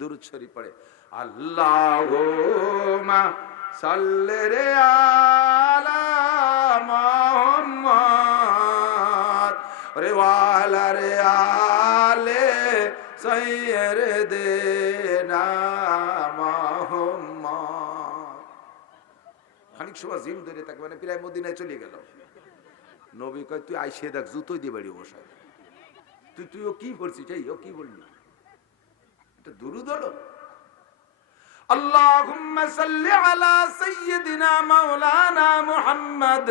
দুরূদ শরীফ পড়ে, আল্লাহুম্মা সাল্লি রে আলা মুহাম্মদ রে ওয়ালা রে আলে সাইয়্যিদিনা মুহাম্মদ। খানিক সময় জিম ধরে থাকে, মানে প্রায় মদিনায় চলে গেল। নবী কয়, তুই আইসে দেখ, জুতোই দিয়ে বাড়ি বসায়। তুইও কি করছিস? ও কি বললি? এটা দুরূদ হলো? আল্লাহুম্মা সাল্লি আলা সাইয়্যিদিনা মাওলানা মুহাম্মদ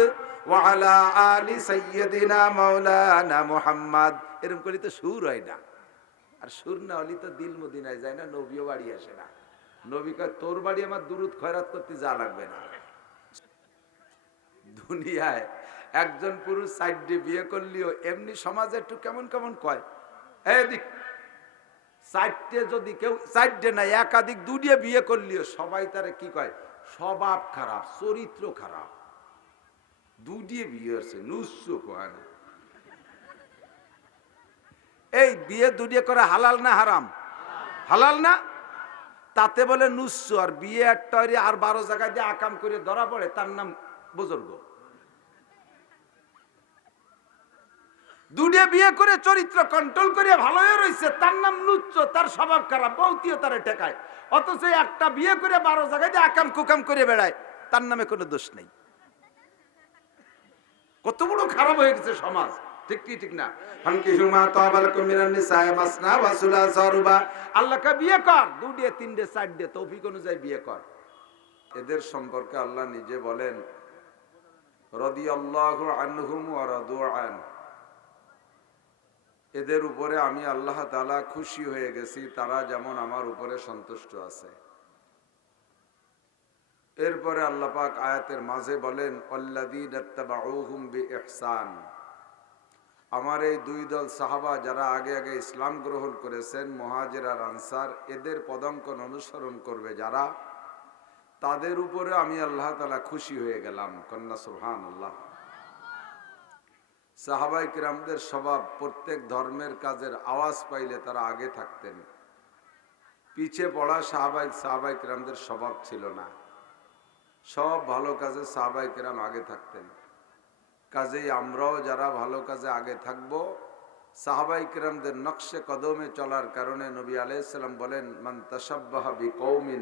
ওয়া আলা আলি সাইয়্যিদিনা মাওলানা মুহাম্মদ। এরকম করলে তো সুর হয় না, আর সুর না হলে তো দিল মদিনায় যায় না, নবীও বাড়ি আসে না। নবী কয়, তোর বাড়ি আমার দুরূদ খয়রাত করতে যা লাগবে না। দুনিয়ায় একজন পুরুষ সাইডে বিয়ে করলেও এমনি সমাজে একটু কেমন কেমন কয়, এদিক সাইডে যদি কেউ সাইডে নাই একাধিক দুটিয়ে বিয়ে করলেও সবাই তারে কি কয়, স্বভাব খারাপ, চরিত্র খারাপ। দুটিয়ে বিয়ে হচ্ছে, নুস্য কয় না। এই বিয়ে দুটিয়ে করে হালাল না হারাম? হালাল না? তাতে বলে নুস্য। আর বিয়ে একটা আর 12 জায়গায় দিয়ে আকাম করে ধরা পড়ে, তার নাম বুজুর্গ। দুটিয়ে বিয়ে করে চরিত্র কন্ট্রোল করে ভালো হয়ে রয়েছে, তার নাম নুচ্চ, তার স্বভাব খারাপ, বউতিও তারে ঠেকায়। অথচ একটা বিয়ে করে 12 জায়গায় দিয়ে আকাম কুকাম করে বেড়ায়, তার নামে কোনো দোষ নেই। কত বড় খারাপ হয়ে গেছে সমাজ, ঠিক কি ঠিক না? আল্লাহকে বিয়ে কর, 2 দিয়ে 3 দিয়ে 4 দিয়ে তৌফিক অনুযায়ী বিয়ে কর। এদের সম্পর্কে আল্লাহ নিজে বলেন, রাদিয়াল্লাহু আনহুম ওয়া রাদু আন। এদের উপরে আমি আল্লাহ তাআলা খুশি হয়ে গেছি, তারা যেমন আমার উপরে সন্তুষ্ট আছে। এরপরে আল্লাহ পাক আয়াতের মাঝে বলেন, আল্লাযীনা তাবাউহুম বিইহসান। আমার এই 2 দল সাহাবা যারা আগে আগে ইসলাম গ্রহণ করেছেন, মুহাজির আর আনসার, এদের পদাঙ্কন অনুসরণ করবে যারা, তাদের উপরে আমি আল্লাহ তাআলা খুশি হয়ে গেলাম। কন্যা সুবহানাল্লাহ। সাহাবাই কিরামদের স্বভাব, প্রত্যেক ধর্মের কাজের আওয়াজ পাইলে তারা আগে থাকতেন। পিছে পড়া সাহাবাই কিরামদের স্বভাব ছিল না। সব ভালো কাজে সাহাবাই কিরাম আগে থাকতেন। কাজেই আমরাও যারা ভালো কাজে আগে থাকব, সাহাবাই কিরামদের নকশে কদমে চলার কারণে নবী আলাইহিস সালাম বলেন, মান তাশাব্বাহা বিকওমিন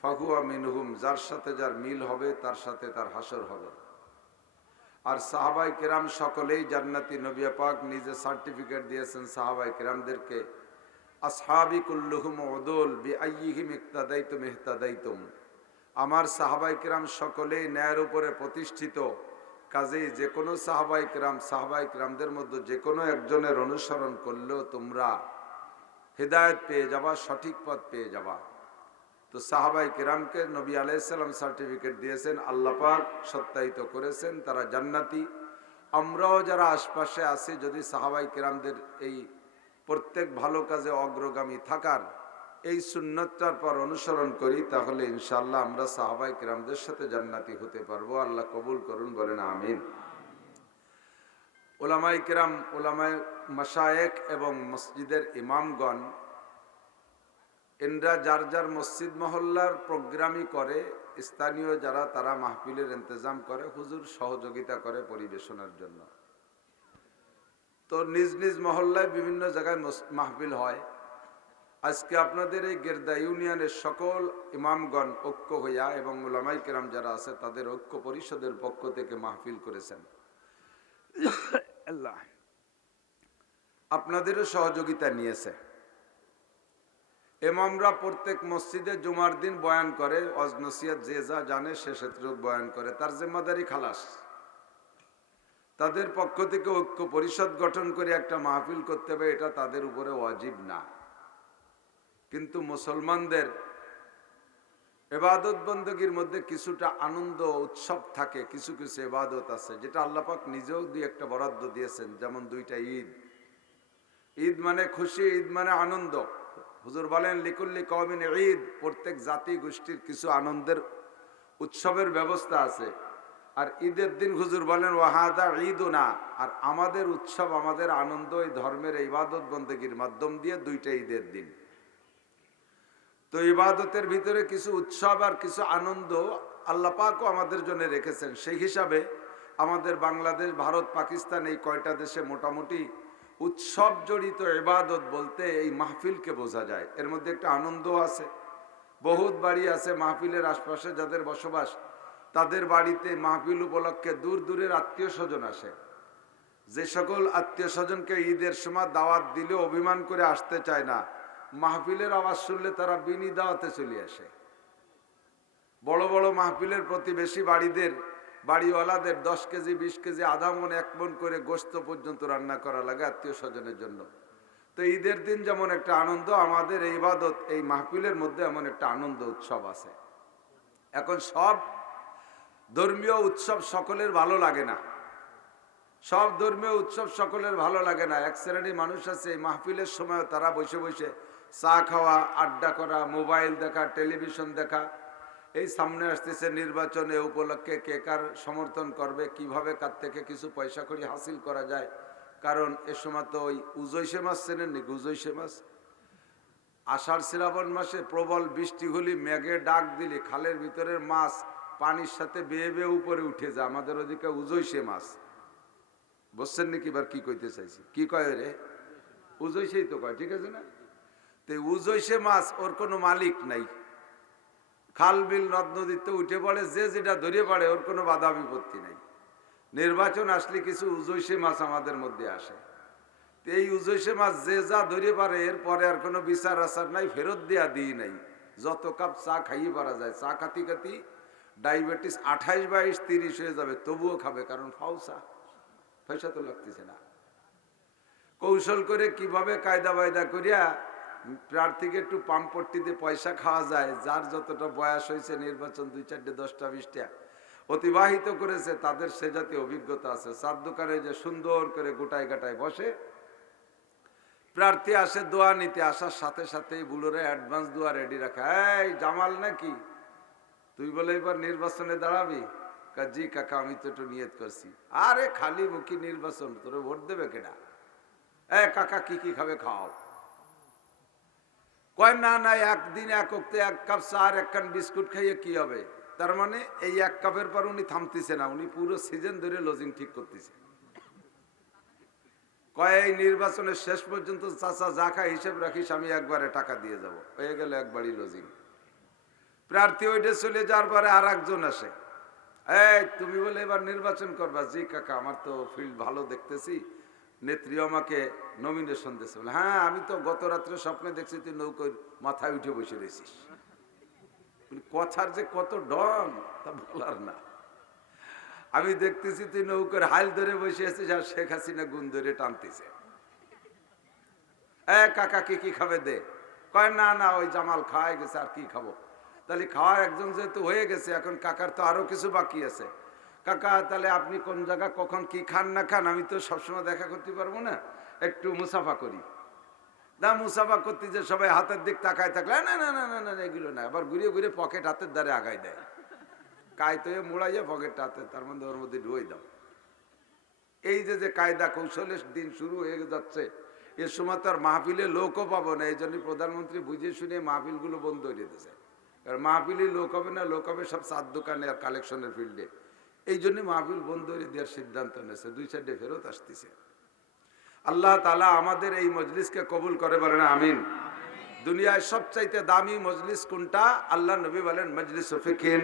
ফাহুয়া মিনহুম। যার সাথে যার মিল হবে তার সাথে তার হাসর হবে। আর সাহাবাই কিরাম সকলেই জান্নাতি। নবী পাক নিজে সার্টিফিকেট দিয়েছেন সাহাবাই কিরামদেরকে, আসহাবি কুল্লুহুম উদুল বিআইয়িহিম ইক্তাদাইতুম ইহতাদাইতুম। আমার সাহাবাই কিরাম সকলেই ন্যায়ের উপরে প্রতিষ্ঠিত। কাজেই যে কোনো সাহাবাই কিরামদের মধ্যে যে কোনো একজনের অনুসরণ করলেও তোমরা হিদায়াত পেয়ে যাবা, সঠিক পথ পেয়ে যাবা। তো সাহাবাই কিরামকে নবী আলাইহিস সালাম সার্টিফিকেট দিয়েছেন, আল্লাহ পাক সত্যায়িত করেছেন, তারা জান্নাতি। আমরাও যারা আশপাশে আছি, যদি সাহাবাই কিরামদের এই প্রত্যেক ভালো কাজে অগ্রগামী থাকার এই সুন্নতটার পর অনুসরণ করি, তাহলে ইনশাআল্লাহ আমরা সাহাবাই কিরামদের সাথে জান্নাতি হতে পারবো। আল্লাহ কবুল করুন, বলেন আমিন। উলামায়ে কিরাম, উলামায়ে মাশায়েখ এবং মসজিদের ইমামগণ, এনরা যার যার মসজিদ মহল্লার প্রোগ্রামই করে, স্থানীয় যারা তারা মাহফিলের ইন্তজাম করে, হুজুর সহযোগিতা করে পরিবেশনার জন্য। তো নিজ নিজ মহল্লায় বিভিন্ন জায়গায় মাহফিল হয়। আজকে আপনাদের এই গেরদা ইউনিয়নের সকল ইমামগণ ঐক্য হইয়া এবং উলামায়ে কিরাম যারা আছে তাদের ঐক্য পরিষদের পক্ষ থেকে মাহফিল করেছেন। আল্লাহ আপনাদেরও সহযোগিতা নিয়েছে। ইমামরা প্রত্যেক মসজিদে জুমার দিন বয়ান করে, ওয়াজ নসিহত যে যা জানে সে ক্ষেত্রে বয়ান করে, তার জিম্মাদারি খালাস। তাদের পক্ষ থেকে ঐক্য পরিষদ গঠন করে একটা মাহফিল করতে হবে, এটা তাদের উপরে ওয়াজিব না। কিন্তু মুসলমানদের ইবাদত বندگির মধ্যে কিছুটা আনন্দ উৎসব থাকে, কিছু কিছু ইবাদত আছে যেটা আল্লাহ পাক নিজেও দুই একটা বরাদ্দ দিয়েছেন। যেমন 2টা ঈদ, ঈদ মানে খুশি, ঈদ মানে আনন্দ। হুজুর বলেন লিকুল্লি কওমিন ঈদ, প্রত্যেক জাতি গোষ্ঠীর কিছু আনন্দের উৎসবের ব্যবস্থা আছে। আর ঈদের দিন হুজুর বলেন ওয়াহাদা ঈদুনা, আর আমাদের উৎসব আমাদের আনন্দ এই ধর্মের ইবাদত বندگির মাধ্যম দিয়ে 2টা ঈদের দিন। তো ইবাদতের ভিতরে কিছু উৎসব আর কিছু আনন্দ আল্লাহ পাকও আমাদের জন্য রেখেছেন। সেই হিসাবে আমাদের বাংলাদেশ, ভারত, পাকিস্তান এই কয়টা দেশে মোটামুটি উৎসব জড়িত ইবাদত বলতে এই মাহফিলকে বোঝা যায়। এর মধ্যে একটা আনন্দ আছে। বহুত বাড়ি আছে মাহফিলের আশপাশে যাদের বসবাস, তাদের বাড়িতে মাহফিল উপলক্ষে দূর দূরের আত্মীয় স্বজন আসে। যে সকল আত্মীয় স্বজনকে ঈদের সময় দাওয়াত দিলে অভিমান করে আসতে চায় না, মাহফিলের আওয়াজ শুনলে তারা বিনি দাওয়াতে চলে আসে। বড় বড় মাহফিলের প্রতিবেশী বাড়িওয়ালাদের 10 কেজি 20 কেজি, আধা মন 1 মন করে গোশত পর্যন্ত রান্না করা লাগে আত্মীয় স্বজনের জন্য। তো ঈদের দিন যেমন একটা আনন্দ, আমাদের এই ইবাদত, এই মাহফিলের মধ্যে এমন একটা আনন্দ উৎসব আছে। এখন সব ধর্মীয় উৎসব সকলের ভালো লাগে না, সব ধর্মীয় উৎসব সকলের ভালো লাগে না। এক শ্রেণীর মানুষ আছে এই মাহফিলের সময় তারা বসে বসে চা খাওয়া, আড্ডা করা, মোবাইল দেখা, টেলিভিশন দেখা। এই সামনে আসতেছে নির্বাচন, এ উপলক্ষে কে কার সমর্থন করবে, কিভাবে কার থেকে কিছু পয়সা কড়ি হাসিল করা যায়। কারণ এ সময় তো ওই উজৈশে মাস চেনেন নাকি? উজৈশে মাস আষাঢ় শ্রাবণ মাসে প্রবল বৃষ্টি হলি, মেঘে ডাক দিলি, খালের ভিতরের মাছ পানির সাথে বেয়ে বেয়ে উপরে উঠে যায়। আমাদের ওদিকে উজৈশে মাছ, বুঝছেন নাকি? এবার কি কইতে চাইছি? কি কয় রে? উজৈশেই তো কয়, ঠিক আছে না? তো উজৈশে মাছ, ওর কোনো মালিক নাই। খাল বিল নদ নদীতে উঠে পড়ে, যে যেটা ধরে পড়ে, ওর কোনো বাধা বিপত্তি নাই। নির্বাচন আসলে কিছু উজৈশে মাছ আমাদের মধ্যে আসে। তো এই উজৈশে মাছ যে যা ধরে পারে, এরপরে আর কোনো বিচার আচার নাই, ফেরত দেয়া দিই নাই। যত কাপ চা খাইয়ে পারা যায়, চা খাতি খাতি ডায়াবেটিস 28, 22, 30 হয়ে যাবে, তবুও খাবে, কারণ ফাউসা, পয়সা তো লাগতেছে না। কৌশল করে কিভাবে কায়দা বায়দা করিয়া প্রার্থীকে একটু পাম্পট্টিতে পয়সা খাওয়া যায়, যার যতটা বয়স হয়েছে, নির্বাচন 2, 4, 10টা 20টা অতিবাহিত করেছে, তাদের সে জাতীয় অভিজ্ঞতা আছে। চার দোকানে যে সুন্দর করে গোটায় গাটায় বসে, প্রার্থী আসে দোয়া নিতে, আসার সাথে সাথেই বুলোরে অ্যাডভান্স দোয়া রেডি রাখা। এই জামাল নাকি তুই বলে এবার নির্বাচনে দাঁড়াবি? জি কাকা, আমি তো একটু নিয়ত করছি। আরে খালি মুখী নির্বাচন, তোরে ভোট দেবে কেনা? কাকা কি কি খাবে খাও? কয় না না, একদিন এক ওক্তে 1 কাপ চা আর 1 কান বিস্কুট খাইয়ে কি হবে? তার মানে এই 1 কাপের পর উনি থামতেছে না, উনি পুরো সিজন ধরে লজিং ঠিক করতেছে। কয় এই নির্বাচনের শেষ পর্যন্ত চাচা যা খায় হিসেব রাখিস, আমি একবারে টাকা দিয়ে যাব। হয়ে গেল একবারই লজিং। প্রার্থী ওইটা চলে যাওয়ার পরে আর একজন আসে, তুমি বলে এবার নির্বাচন করবা? জি কাকা, আমার তো ফিল্ড ভালো দেখতেছি, নেত্রী আমাকে নমিনেশন দিয়েছে। বলে হ্যাঁ, আমি তো গত রাত্রে স্বপ্নে দেখছি তুই নৌকোর মাথায় উঠে বসে রয়েছিস। কথার যে কত ডন তা বলার না। আমি দেখতেছি তুই নৌকোর হাল ধরে বসে আছিস, আর শেখ হাসিনা গুণ ধরে টানতেছে। কাকা কি কি খাবে দে? কয় না না, ওই জামাল খাওয়াই গেছে, আর কি খাবো? তাহলে খাওয়ার একজন যেহেতু হয়ে গেছে, এখন কাকার তো আরো কিছু বাকি আছে। কাকা তাহলে আপনি কোন জায়গা কখন কি খান না খান, আমি তো সবসময় দেখা করতে পারবো না, একটু মুসাফা করি না। মুসাফা করতে যে সবাই হাতের দিক তাকায় থাকলে, না না না না না, এগুলো না। আবার ঘুরিয়ে ঘুরিয়ে পকেট হাতের দ্বারে আগায় দেয়, কায়তো মোড়াইয়া পকেটটা হাতে, তার মধ্যে ওর মধ্যে ঢুয়ে দাও। এই যে কায়দা কৌশলের দিন শুরু হয়ে যাচ্ছে, এর সময় তো আর মাহফিলে লোকও পাবো না। এই জন্য প্রধানমন্ত্রী বুঝে শুনে মাহফিলগুলো বন্ধ হয়ে দিতেছে। কারণ মাহফিলে লোক হবে না, লোক হবে সব চার দোকানে আর কালেকশনের ফিল্ডে। এই জন্য মাহফিল বন্ধ করে দেওয়ার সিদ্ধান্ত নিয়েছে, 2 সাইডে ফেরত আসতেছে। আল্লাহ তাআলা আমাদের এই মজলিসকে কবুল করে, বলেন আমিন। দুনিয়ায় সবচাইতে দামি মজলিস কোনটা? আল্লাহ নবী বলেন মজলিসু ফিকহিন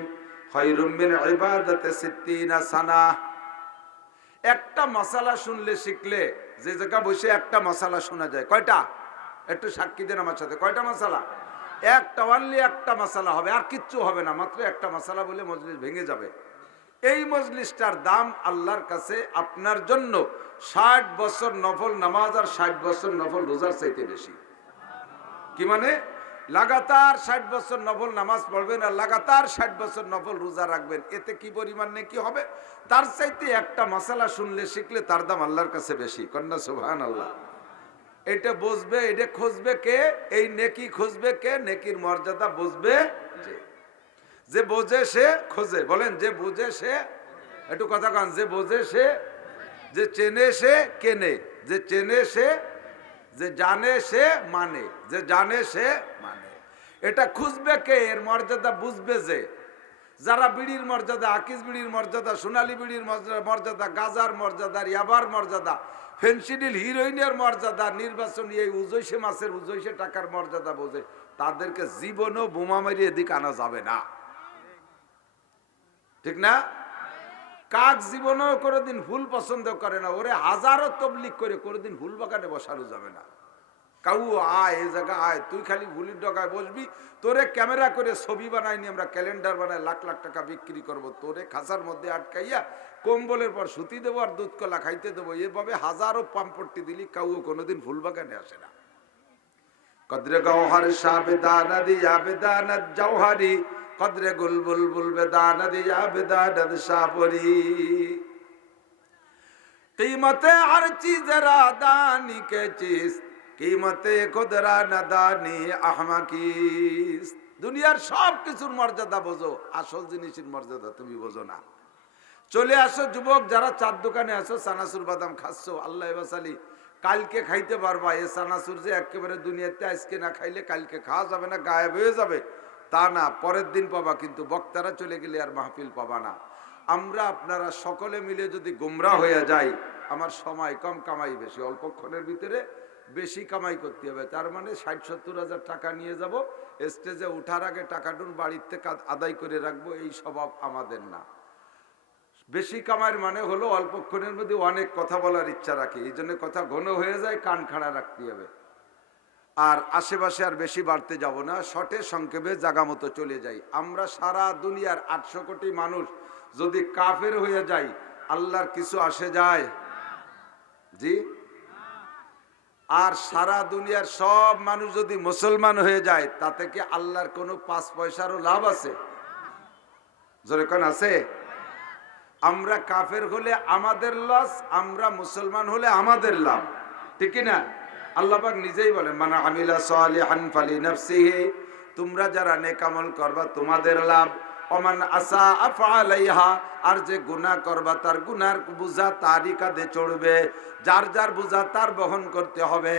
খায়রুম মিন ইবাদাতি 60 সানা। একটা মাসালা শুনলে, শিখলে, যে জায়গা বসে একটা মাসালা শোনা যায়, কয়টা? একটু সাক্ষী দেন আমার সাথে, কয়টা মাসালা? একটা, অনলি একটা মাসালা হবে, আর কিচ্ছু হবে না। মাত্র একটা মাসালা বলে মজলিস ভেঙে যাবে। এই মজলিসটার দাম আল্লাহর কাছে আপনার জন্য 60 বছর নফল নামাজ আর 60 বছর নফল রোজার চাইতে বেশি। কি মানে? লাগাতার 60 বছর নফল নামাজ পড়বেন আর লাগাতার 60 বছর নফল রোজা রাখবেন, এতে কি পরিমাণ নেকি হবে? তার চাইতে একটা মাসালা শুনলে, শিখলে, তার দাম আল্লাহর কাছে বেশি। কন্যা সুবহানাল্লাহ। এটা বুঝবে, এটা খুঁজবে কে? এই নেকি খুঁজবে কে? নেকির মর্যাদা বুঝবে যে বোঝে সে খোঁজে। বলেন, যে বুঝে সে, একটু কথা কান, যে বোঝে সে, যে চেনে সে কেনে, যে চেনে সে, যে জানে সে মানে, যে জানে সে মানে। এটা খুঁজবে কে? এর মর্যাদা বুঝবে যে যারা বিড়ির মর্যাদা, আকিস বিড়ির মর্যাদা, সোনালী বিড়ির মর্যাদা, গাজার মর্যাদা, ইয়াবার মর্যাদা, ফেন্সিডিল হিরোইনের মর্যাদা, নির্বাচনী এই উজৈশে মাসের উজৈশে টাকার মর্যাদা বোঝে, তাদেরকে জীবনও বোমা মারিয়ে এদিকে আনা যাবে না। ঠিক না? কাক জীবনও কোনোদিন ফুল পছন্দ করে না, ওরে হাজারো তবলিগ করে কোনোদিন ফুল বাগানে বসানো যাবে না। কাউ আয় এই জায়গা আয়, তুই খালি ফুলের ডগায় বসবি, তোরে ক্যামেরা করে ছবি বানাইনি আমরা, ক্যালেন্ডার বানাই লাখ লাখ টাকা বিক্রি করব, তোরে খাঁচার মধ্যে আটকাইয়া কম্বলের পর সুতি দেবো আর দুধ কলা খাইতে দেবো, এভাবে হাজারো পাম্পট্টি দিলি কাউ কোনোদিন ফুল বাগানে আসে না। কদরে গওহার শাহ বেদানা দিয়া বেদানাত জওহারি, কদরে গুলবুল বুল বেদানা দিয়া বেদানাত শাহপরি। कीमते हर चीज रादानी के चीज, कीमते खुदरा नदानी अहमकीस। দুনিয়ার সব কিছুর মর্যাদা বোঝো, আসল জিনিসের মর্যাদা তুমি বোঝো না। চলে আসো যুবক যারা চার দোকানে আসো, চানাচুর বাদাম খাচ্ছ, আল্লাহ বাসালি কালকে খাইতে পারবা। এ চানাচুর যে একেবারে দুনিয়াতে আজকে না খাইলে কালকে খাওয়া যাবে না, গায়েব হয়ে যাবে তা না, পরের দিন পাবা, কিন্তু বক্তারা চলে গেলে আর মাহফিল পাবা না। আমরা আপনারা সকলে মিলে যদি গোমরা হয়ে যাই, আমার সময় কম, কামাই বেশি, অল্পক্ষণের ভিতরে বেশি কামাই করতে হবে, তার মানে ৬০-৭০ হাজার টাকা নিয়ে যাব, স্টেজে উঠার আগে টাকাটুন বাড়ির থেকে আদায় করে রাখবো, এই স্বভাব আমাদের না। বেশি কামাইয়ের মানে হলো অল্পক্ষণের মধ্যে অনেক কথা বলার ইচ্ছা রাখি, এই জন্য কথা ঘন হয়ে যায়, কান খাড়া রাখতে হবে। আর আশেপাশে আর বেশি বাড়তে যাব না, শর্টে সংক্ষেপে জায়গা মতো চলে যাই। আমরা সারা দুনিয়ার ৮০০ কোটি মানুষ যদি কাফের হয়ে যাই, আল্লাহর কিছু আসে যায়? জি। আর সারা দুনিয়ার সব মানুষ যদি মুসলমান হয়ে যায়, তাতে কি আল্লাহর কোনো ৫ পয়সারও লাভ আছে? জোরে কোন আছে? আমরা কাফের হলে আমাদের লস, আমরা মুসলমান হলে আমাদের লাভ, ঠিক না? আল্লাহ পাক নিজেই বলেন, মান আমিলা সালিহান ফালিনাফসিহি, তোমরা যারা নেক আমল করবা তোমাদের লাভ, ওমান আসা আফআলাইহা, আর যে গুনাহ করবা তার গুনার বোঝা তারই কাঁধে চড়বে, যার যার বোঝা তার বহন করতে হবে।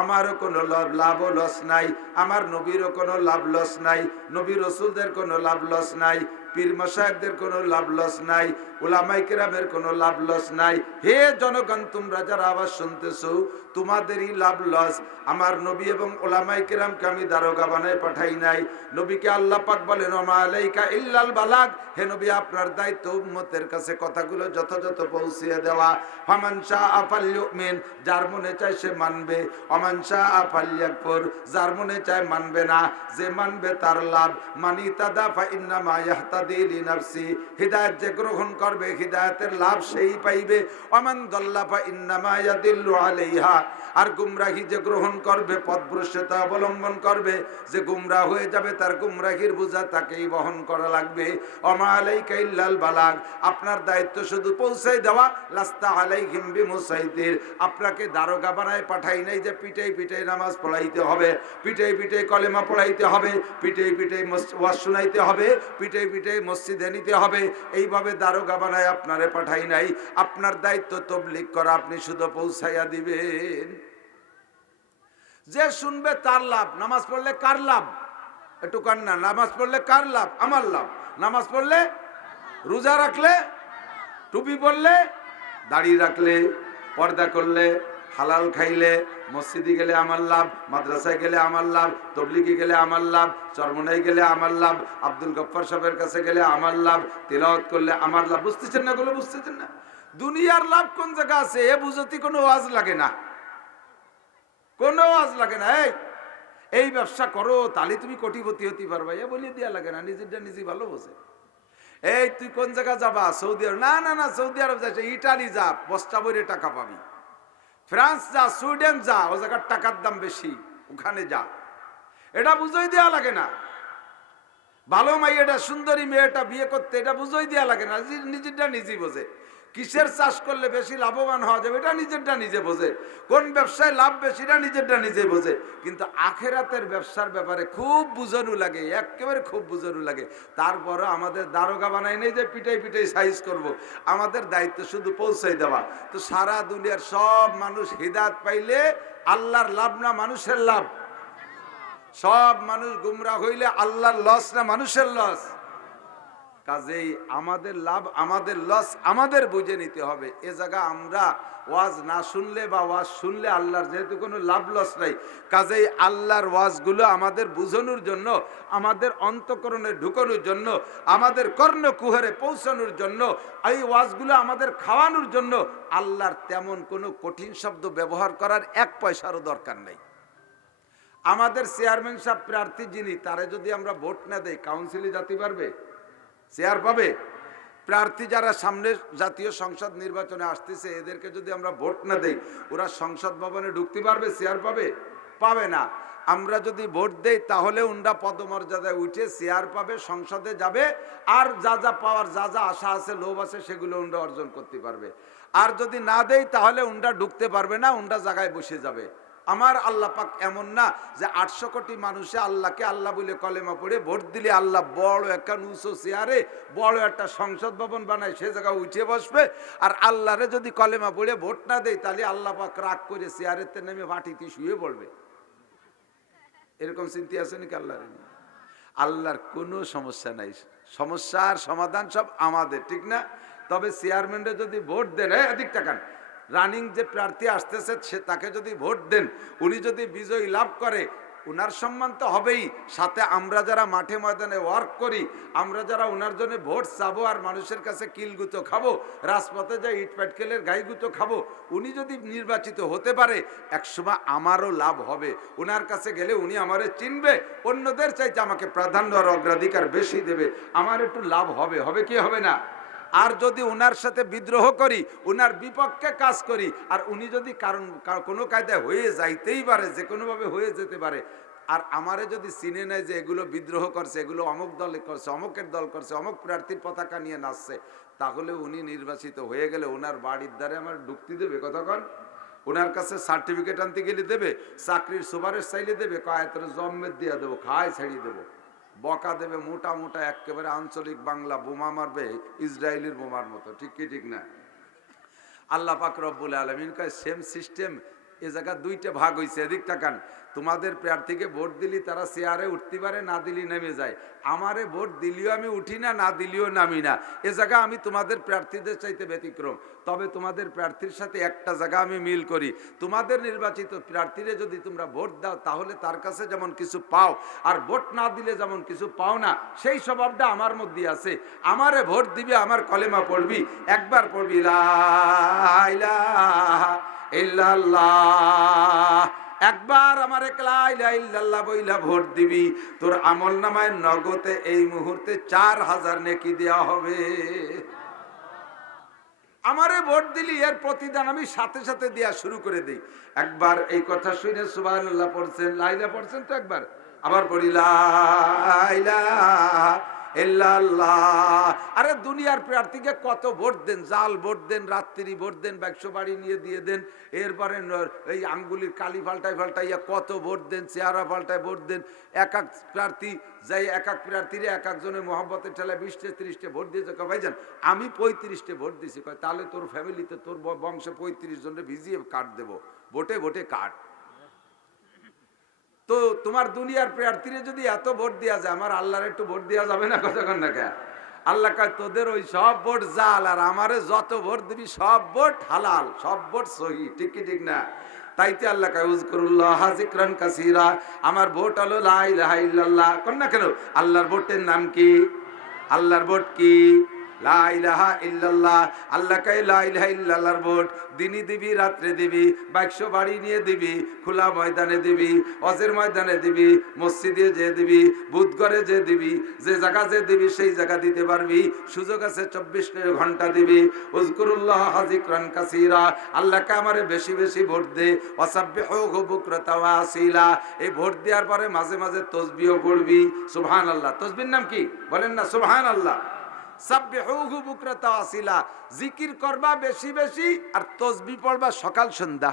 আমারও কোনো লাভ লস নাই, আমার নবীরও কোনো লাভ লস নাই, নবী রাসূলদের কোনো লাভ লস নাই, পীর মাশায়েখদের কোনো লাভ লস নাই, উলামায়ে কেরামের কোনো লাভ লস নাই। হে জনগণ, তোমরা যারা আওয়াজ শুনতেছো, তোমাদেরই লাভ লস। আমার নবী এবং উলামায়ে কেরামকে আমি দারোগা বানায় পাঠাই নাই। নবীকে আল্লাহ পাক বলেন, ওমা আলাইকা ইল্লাল বালাগ, হে নবী আপনার দায়িত্ব উম্মতের কাছে কথাগুলো যথাযথ পৌঁছিয়ে দেওয়া। ফামান শাআ ফালইউমিন, যার মনে চায় সে মানবে, ওমান শাআ ফালইয়াকফুর, যার মনে চায় মানবে না। যে মানবে তার লাভ। মানি তাদা ফা ইন্নামা ইয়াহতাদি লিনাফসি, হিদায়াত যে গ্রহণ করবে হিদায়াতের লাভ সেই পাইবে। ওমান দাল্লা ফা ইন্নামা ইয়াদিল্লু আলাইহা, আর গুমরাহি যে গ্রহণ করবে, পথভ্রষ্টতা অবলম্বন করবে, যে গুমরাহ হয়ে যাবে তার গুমরাহির বোঝা তাকেই বহন করা লাগবে। ওমা আলাইকা ইল্লাল বালাগ, আপনার দায়িত্ব শুধু পৌঁছাই দেওয়া। লাস্তা আলাইহিম বিমুসাইতির, আপনাকে দারোগা বানায় পাঠাই নাই যে পিটাই পিটাই নামাজ পড়াইতে হবে, পিটাই পিটাই কলেমা পড়াইতে হবে, পিটাই পিটাই ওয়াজ শোনাইতে হবে, পিটাই পিটাই মসজিদে নিতে হবে, এইভাবে দারোগা বানায় আপনারে পাঠাই নাই। আপনার দায়িত্ব তবলিগ করা, আপনি শুধু পৌঁছাইয়া দিবেন। যে শুনবে তার লাভ। নামাজ পড়লে কার লাভ? একটু কান না, নামাজ পড়লে কার লাভ? আমার লাভ। নামাজ পড়লে, রোজা রাখলে, টুপি পরলে, দাড়ি রাখলে, পর্দা করলে, হালাল খাইলে, মসজিদে গেলে আমার লাভ, মাদ্রাসায় গেলে আমার লাভ, তবলিগে গেলে আমার লাভ, চরমনায় গেলে আমার লাভ, আব্দুল গফফার সাহেবের কাছে গেলে আমার লাভ, তিলাওয়াত করলে আমার লাভ। বুঝতেছেন না? গুলো বুঝতেছেন না? দুনিয়ার লাভ কোন জায়গা আছে? এ বুঝতে কোনো ওয়াজ লাগে না, কোনো ওয়াজ লাগে না। এই ব্যবসা করো তাহলে তুমি কোটিপতি হতে পারবা, এ বলিয়ে দেওয়া লাগে না, নিজেরটা নিজে ভালো বোঝে। এই তুই কোন জায়গা যাবা? সৌদি আরব। না না না, সৌদি আরব যাচ্ছে, ইটালি যা, বস্তা বইরে টাকা পাবি। ফ্রান্স যা, সুইডেন যা, ও জায়গার টাকার দাম বেশি, ওখানে যা। এটা বুঝাই দেওয়া লাগে না। ভালো মাইয়াটা, সুন্দরী মেয়েটা বিয়ে করতে, এটা বুঝাই দেওয়া লাগে না, নিজেরটা নিজেই বোঝে। কিসের চাষ করলে বেশি লাভবান হওয়া যাবে, এটা নিজেরটা নিজে বোঝে। কোন ব্যবসায় লাভ বেশি, এটা নিজেরটা নিজে বোঝে। কিন্তু আখেরাতের ব্যবসার ব্যাপারে খুব বুঝানো লাগে, একেবারে খুব বুঝানো লাগে। তারপরে আমাদের দারোগা বানাই নেই যে পিটাই পিটাই সাইজ করব। আমাদের দায়িত্ব শুধু পৌঁছাই দেওয়া। তো সারা দুনিয়ার সব মানুষ হিদায়াত পাইলে আল্লাহর লাভ না মানুষের লাভ? সব মানুষ গুমরা হইলে আল্লাহর লস না মানুষের লস? কাজেই আমাদের লাভ, আমাদের লস আমাদের বুঝে নিতে হবে। এ জায়গা আমরা ওয়াজ না শুনলে বা ওয়াজ শুনলে আল্লাহর যেহেতু কোনো লাভ লস নাই, কাজেই আল্লাহর ওয়াজগুলো আমাদের বুঝানোর জন্য, আমাদের অন্তঃকরণে ঢুকানোর জন্য, আমাদের কর্ণকুহরে পৌঁছানোর জন্য, এই ওয়াজগুলো আমাদের খাওয়ানোর জন্য আল্লাহর তেমন কোনো কঠিন শব্দ ব্যবহার করার এক পয়সারও দরকার নেই। আমাদের চেয়ারম্যান সাহেব প্রার্থী যিনি, তারে যদি আমরা ভোট না দেই, কাউন্সিলে যেতে পারবে? চেয়ার পাবে? প্রার্থী যারা সামনে জাতীয় সংসদ নির্বাচনে আসতেছে, এদেরকে যদি আমরা ভোট না দেই, ওরা সংসদ ভবনে ঢুকতে পারবে? চেয়ার পাবে? পাবে না। আমরা যদি ভোট দেই তাহলে উন্ডা পদমর্যাদায় উঠে চেয়ার পাবে, সংসদে যাবে, আর যা যা পাওয়ার, যা যা আশা আছে, লোভ আছে, সেগুলো উন্ডা অর্জন করতে পারবে। আর যদি না দেই তাহলে উন্ডা ঢুকতে পারবে না, উন্ডা জায়গায় বসে যাবে। আমার আল্লাহ পাক এমন না যে 800 কোটি মানুষে আল্লাহকে আল্লাহ বলে কলেমা পড়ে ভোট দিলে আল্লাহ বড় একটা উঁচু চেয়ারে বড় একটা সংসদ ভবন বানায় সে জায়গায় উঠে বসবে। আর আল্লাহরে যদি কলেমা পড়ে ভোট না দেয় তাহলে আল্লাহ পাক রাগ করে চেয়ারেতে নেমে মাটিতে শুয়ে পড়বে। এরকম চিন্তা আছে নাকি আল্লাহর? আল্লাহর কোনো সমস্যা নাই, সমস্যার সমাধান সব আমাদের, ঠিক না? তবে চেয়ারম্যানরা যদি ভোট দেন, এদিক টাকান, রানিং যে প্রার্থী আসতেছে সে তাকে যদি ভোট দেন, উনি যদি বিজয়ী লাভ করে, উনার সম্মান তো হবেই, সাথে আমরা যারা মাঠে ময়দানে ওয়ার্ক করি, আমরা যারা ওনার জন্য ভোট চাবো আর মানুষের কাছে কিলগুতো খাবো, রাজপথে যাই ইট পাটকেলের গাইগুতো খাবো, উনি যদি নির্বাচিত হতে পারে একসময় আমারও লাভ হবে। ওনার কাছে গেলে উনি আমারে চিনবে, অন্যদের চাইতে আমাকে প্রাধান্য আর অগ্রাধিকার বেশি দেবে, আমার একটু লাভ হবে। হবে কি হবে না? আর যদি উনার সাথে বিদ্রোহ করি, উনার বিপক্ষে কাজ করি, আর উনি যদি কোনো কায়দায় হয়ে যাইতেই পারে, যে কোনোভাবে হয়ে যেতে পারে, আর আমারে যদি চিনে নেয় যে এগুলো বিদ্রোহ করছে, এগুলো অমুক দলে করছে, অমুকের দল করছে, অমুক প্রার্থীর পতাকা নিয়ে নাচছে, তাহলে উনি নির্বাচিত হয়ে গেলে ওনার বাড়ির দ্বারে আমার ঢুকতে দেবে কতক্ষণ? ওনার কাছে সার্টিফিকেট আনতে গেলে দেবে, চাকরির সুপারিশ চাইলে দেবে, কয়েকটা জম্মের দিয়ে দেবো, খায় ছাড়িয়ে দেবো, বকা দেবে মোটা মোটা, একেবারে আঞ্চলিক বাংলা বোমা মারবে ইসরায়েলের বোমার মতো, ঠিক কি ঠিক না? আল্লাহ পাক রব্বুল আলামিন কয় সেম সিস্টেম। এ জায়গা দুইটা ভাগ হয়েছে, এদিক তাকান। তোমাদের প্রার্থীকে ভোট দিলি তারা চেয়ারে উঠতে পারে, না দিলি নেমে যায়। আমারে ভোট দিলিও আমি উঠি না, না দিলিও নামি না। এ জায়গা আমি তোমাদের প্রার্থীদের চাইতে ব্যতিক্রম। তবে তোমাদের প্রার্থীর সাথে একটা জায়গা আমি মিল করি, তোমাদের নির্বাচিত প্রার্থীরে যদি তোমরা ভোট দাও তাহলে তার কাছে যেমন কিছু পাও, আর ভোট না দিলে যেমন কিছু পাও না, সেই স্বভাবটা আমার মধ্যে আছে। আমারে ভোট দিবি, আমার কলেমা পড়বি, একবার পড়বি লা ইলাহা ইল্লাল্লাহ, একবার আমার লা ইলাহা ইল্লাল্লাহ বইলা ভোট দিবি, তোর আমল নামায় নগদে এই মুহূর্তে 4000 নেকি দেওয়া হবে। আমারে ভোট দিলি, এর প্রতিদান আমি সাথে সাথে দেওয়া শুরু করে দিই। একবার এই কথা শুনে সুবহানাল্লাহ পড়ছেন, লা ইলাহা পড়ছেন তো একবার, আবার পড়ি লা ইলাহা ইল্লাল্লাহ। আরে দুনিয়ার প্রার্থীকে কত ভোট দেন, জাল ভোট দেন, রাত্রি ভোট দেন, 100 বাড়ি নিয়ে দিয়ে দেন, এরপরে এই আঙ্গুলির কালি ফাল্টাইয়া কত ভোট দেন, চেহারা পাল্টায় ভোট দেন। এক এক প্রার্থী যাই, এক এক প্রার্থীরে এক একজনের মহব্বতের ঠেলায় 20টে 30টে ভোট দিয়েছে। ভাইজান আমি 35টে ভোট দিয়েছি। তাহলে তোর ফ্যামিলিতে, তোর বংশে 35 জনের ভিজিয়ে কার্ড দেবো, ভোটে ভোটে কার্ড। তো তোমার দুনিয়ার প্রার্থীরে যদি এত ভোট দেওয়া যায়, আমার আল্লাহর একটু ভোট দেওয়া যাবে না? কতক্ষণ না? আল্লাহ কয় তোদের ওই সব ভোট জাল, আর আমারে যত ভোট দিবি সব ভোট হালাল, সব ভোট সহি, ঠিক কি ঠিক না? তাইতে আল্লাহ কয় উযকুরুল্লাহ যিকরান কাসীরা, আমার ভোট হলো লা ইলাহা ইল্লাল্লাহ। কোন না কেন? আল্লাহর ভোটের নাম কি? আল্লাহর ভোট কি? লা ইলাহা ইল্লাল্লাহ। আল্লাহ কয় লা ইলাহা ইল্লাল্লাহর ভোট দিনই দিবি, রাত্রে দিবি, 100 বাড়ি নিয়ে দিবি, খোলা ময়দানে দিবি, অজের ময়দানে দিবি, মসজিদে যে দিবি, বুধঘরে যে দিবি, যে জায়গা যে দিবি সেই জায়গা দিতে পারবি। সুযোগ আছে 24 ঘন্টা দিবি। উযকুরুল্লাহ যিকরান কাসীরা, আল্লাহকে আমারে বেশি বেশি ভোট দে। ওয়াসাব্বিহুহু বুকরাতা ওয়া আসীলা, এই ভোট দেওয়ার পরে মাঝে মাঝে তাসবিহও পড়বি। সুবহানাল্লাহ। তাসবিহর নাম কি? বলেন না সুবহানাল্লাহ। সাব্বিহুহু বুকরাতা ওয়া আসীলা, জিকির করবা বেশি বেশি, আর তাসবিহ পড়বা সকাল সন্ধ্যা।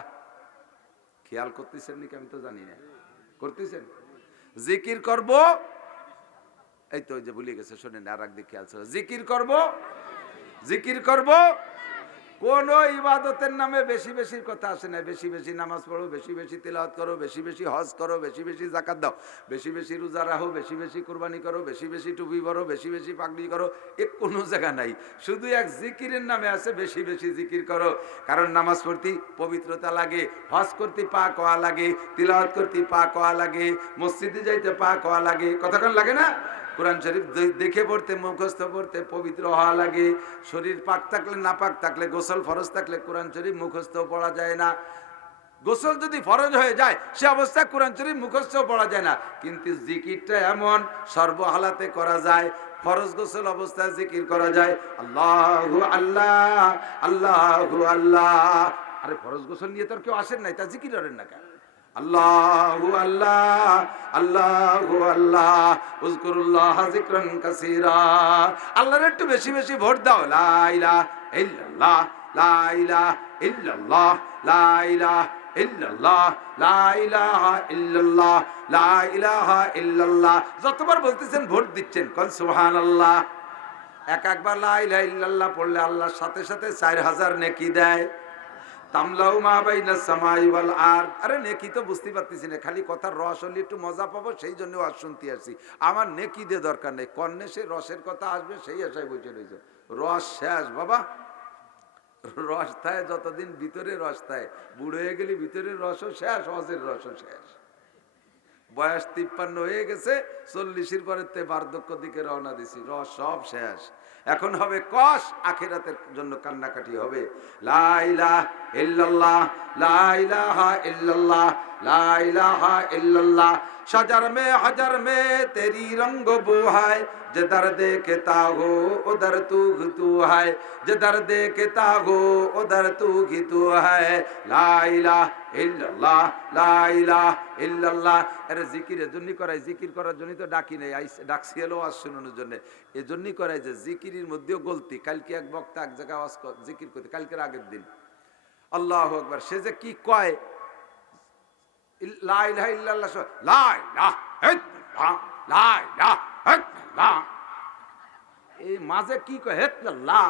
খেয়াল করতেছেন নাকি আমি তো জানি না, করতেছেন? জিকির করব, এই তো যে ভুলে গেছে, শোনেন আর একদিকে খেয়াল ছিল। জিকির করব, জিকির করব কোন ইবাদতের নামে বেশি বেশি কথা আসে না। বেশি বেশি নামাজ পড়ো, বেশি বেশি তিলাওয়াত করো, বেশি বেশি হজ করো, বেশি বেশি যাকাত দাও, বেশি বেশি রোজা রাখো, বেশি বেশি কুরবানি করো, বেশি বেশি টুপি পরো, বেশি বেশি পাগড়ি করো, এ কোনো জায়গা নাই। শুধু এক জিকিরের নামে আছে বেশি বেশি জিকির করো। কারণ নামাজ পড়তে পবিত্রতা লাগে, হজ করতে পাক হওয়া লাগে, তিলাওয়াত করতে পাক হওয়া লাগে, মসজিদে যাইতে পাক হওয়া লাগে, কতক্ষণ লাগে না? কোরআন শরীফ দেখে পড়তে, মুখস্থ পড়তে পবিত্র হওয়া লাগে। শরীর পাক থাকলে না পাক থাকলে, গোসল ফরজ থাকলে কোরআন শরীফ মুখস্থ পড়া যায় না। গোসল যদি ফরজ হয়ে যায় সে অবস্থায় কোরআন শরীফ মুখস্থ পড়া যায় না। কিন্তু জিকিরটা এমন সর্বহালাতে করা যায়। ফরজ গোসল অবস্থায় জিকির করা যায়, আল্লাহু আল্লাহ আল্লাহু আল্লাহ। আরে ফরজ গোসল নিয়ে তো আর কেউ আসেন নাই, তা জিকির করেন না কেন? আল্লাহু আল্লাহ আল্লাহু আল্লাহ উযকুরুল্লাহ যিকরান কাসীরা। আল্লাহর একটু বেশি বেশি ভোট দাও। লা ইলাহা ইল্লাল্লাহ লা ইলাহা ইল্লাল্লাহ লা ইলাহা ইল্লাল্লাহ লা ইলাহা ইল্লাল্লাহ লা ইলাহা ইল্লাল্লাহ। যতবার বলতেছেন ভোট দিচ্ছেন, কোন সুবহানাল্লাহ। একবার লা ইলাহা ইল্লাল্লাহ পড়লে আল্লাহর সাথে সাথে 4000 নেকি দেয়। তামলাউ মা বাইনাস সামাই ওয়াল আরদ। আরে নেকি তো বুঝতে পারতেছি না, খালি কথার রস হলে একটু মজা পাবো সেই জন্য আজ শুনতে আসছি। আমার নেকি দিয়ে দরকার নেই, কন্যা সে রসের কথা আসবে সেই আশায় বসে রয়েছে। রস শেষ বাবা, রস থায় যতদিন ভিতরে রস থায়, বুড়ো হয়ে গেলে ভিতরের রসও শেষ, হজের রসও শেষ। বয়স 53 হয়ে গেছে, 40-এর পরে বার্ধক্য দিকে রওনা দিছি, রস সব শেষ। এখন হবে কস, আখিরাতের জন্য কান্নাকাটি হবে। লা ইলাহা ইল্লাল্লাহ লা ইলাহা ইল্লাল্লাহ লা ইলাহা ইল্লাল্লাহ। शजर में हजर में तेरी रंग बू है, जिधर देखता हो उधर तू तू है, जिधर देखता हो उधर तू ही तू है। ला इलाहा इल्लल्लाह ला इलाहा इल्लल्लाह। এর জিকিরের জন্য করাই, জিকির করার জন্য তো ডাকি নেই, ডাকছি এলো আজ শোনানোর জন্য। এই জন্যই করাই যে জিকিরের মধ্যেও গলতি। কালকে এক বক্তা এক জায়গায় আওয়াজ জিকির করতে, কালকের আগের দিন আল্লাহু আকবার, সে যে কি কয় লা ইলাহা ইল্লাল্লাহ লা ইলাহা ইল্লাল্লাহ লা ইলাহা ইল্লাল্লাহ, এই মাঝে কি কয় ইল্লাল্লাহ,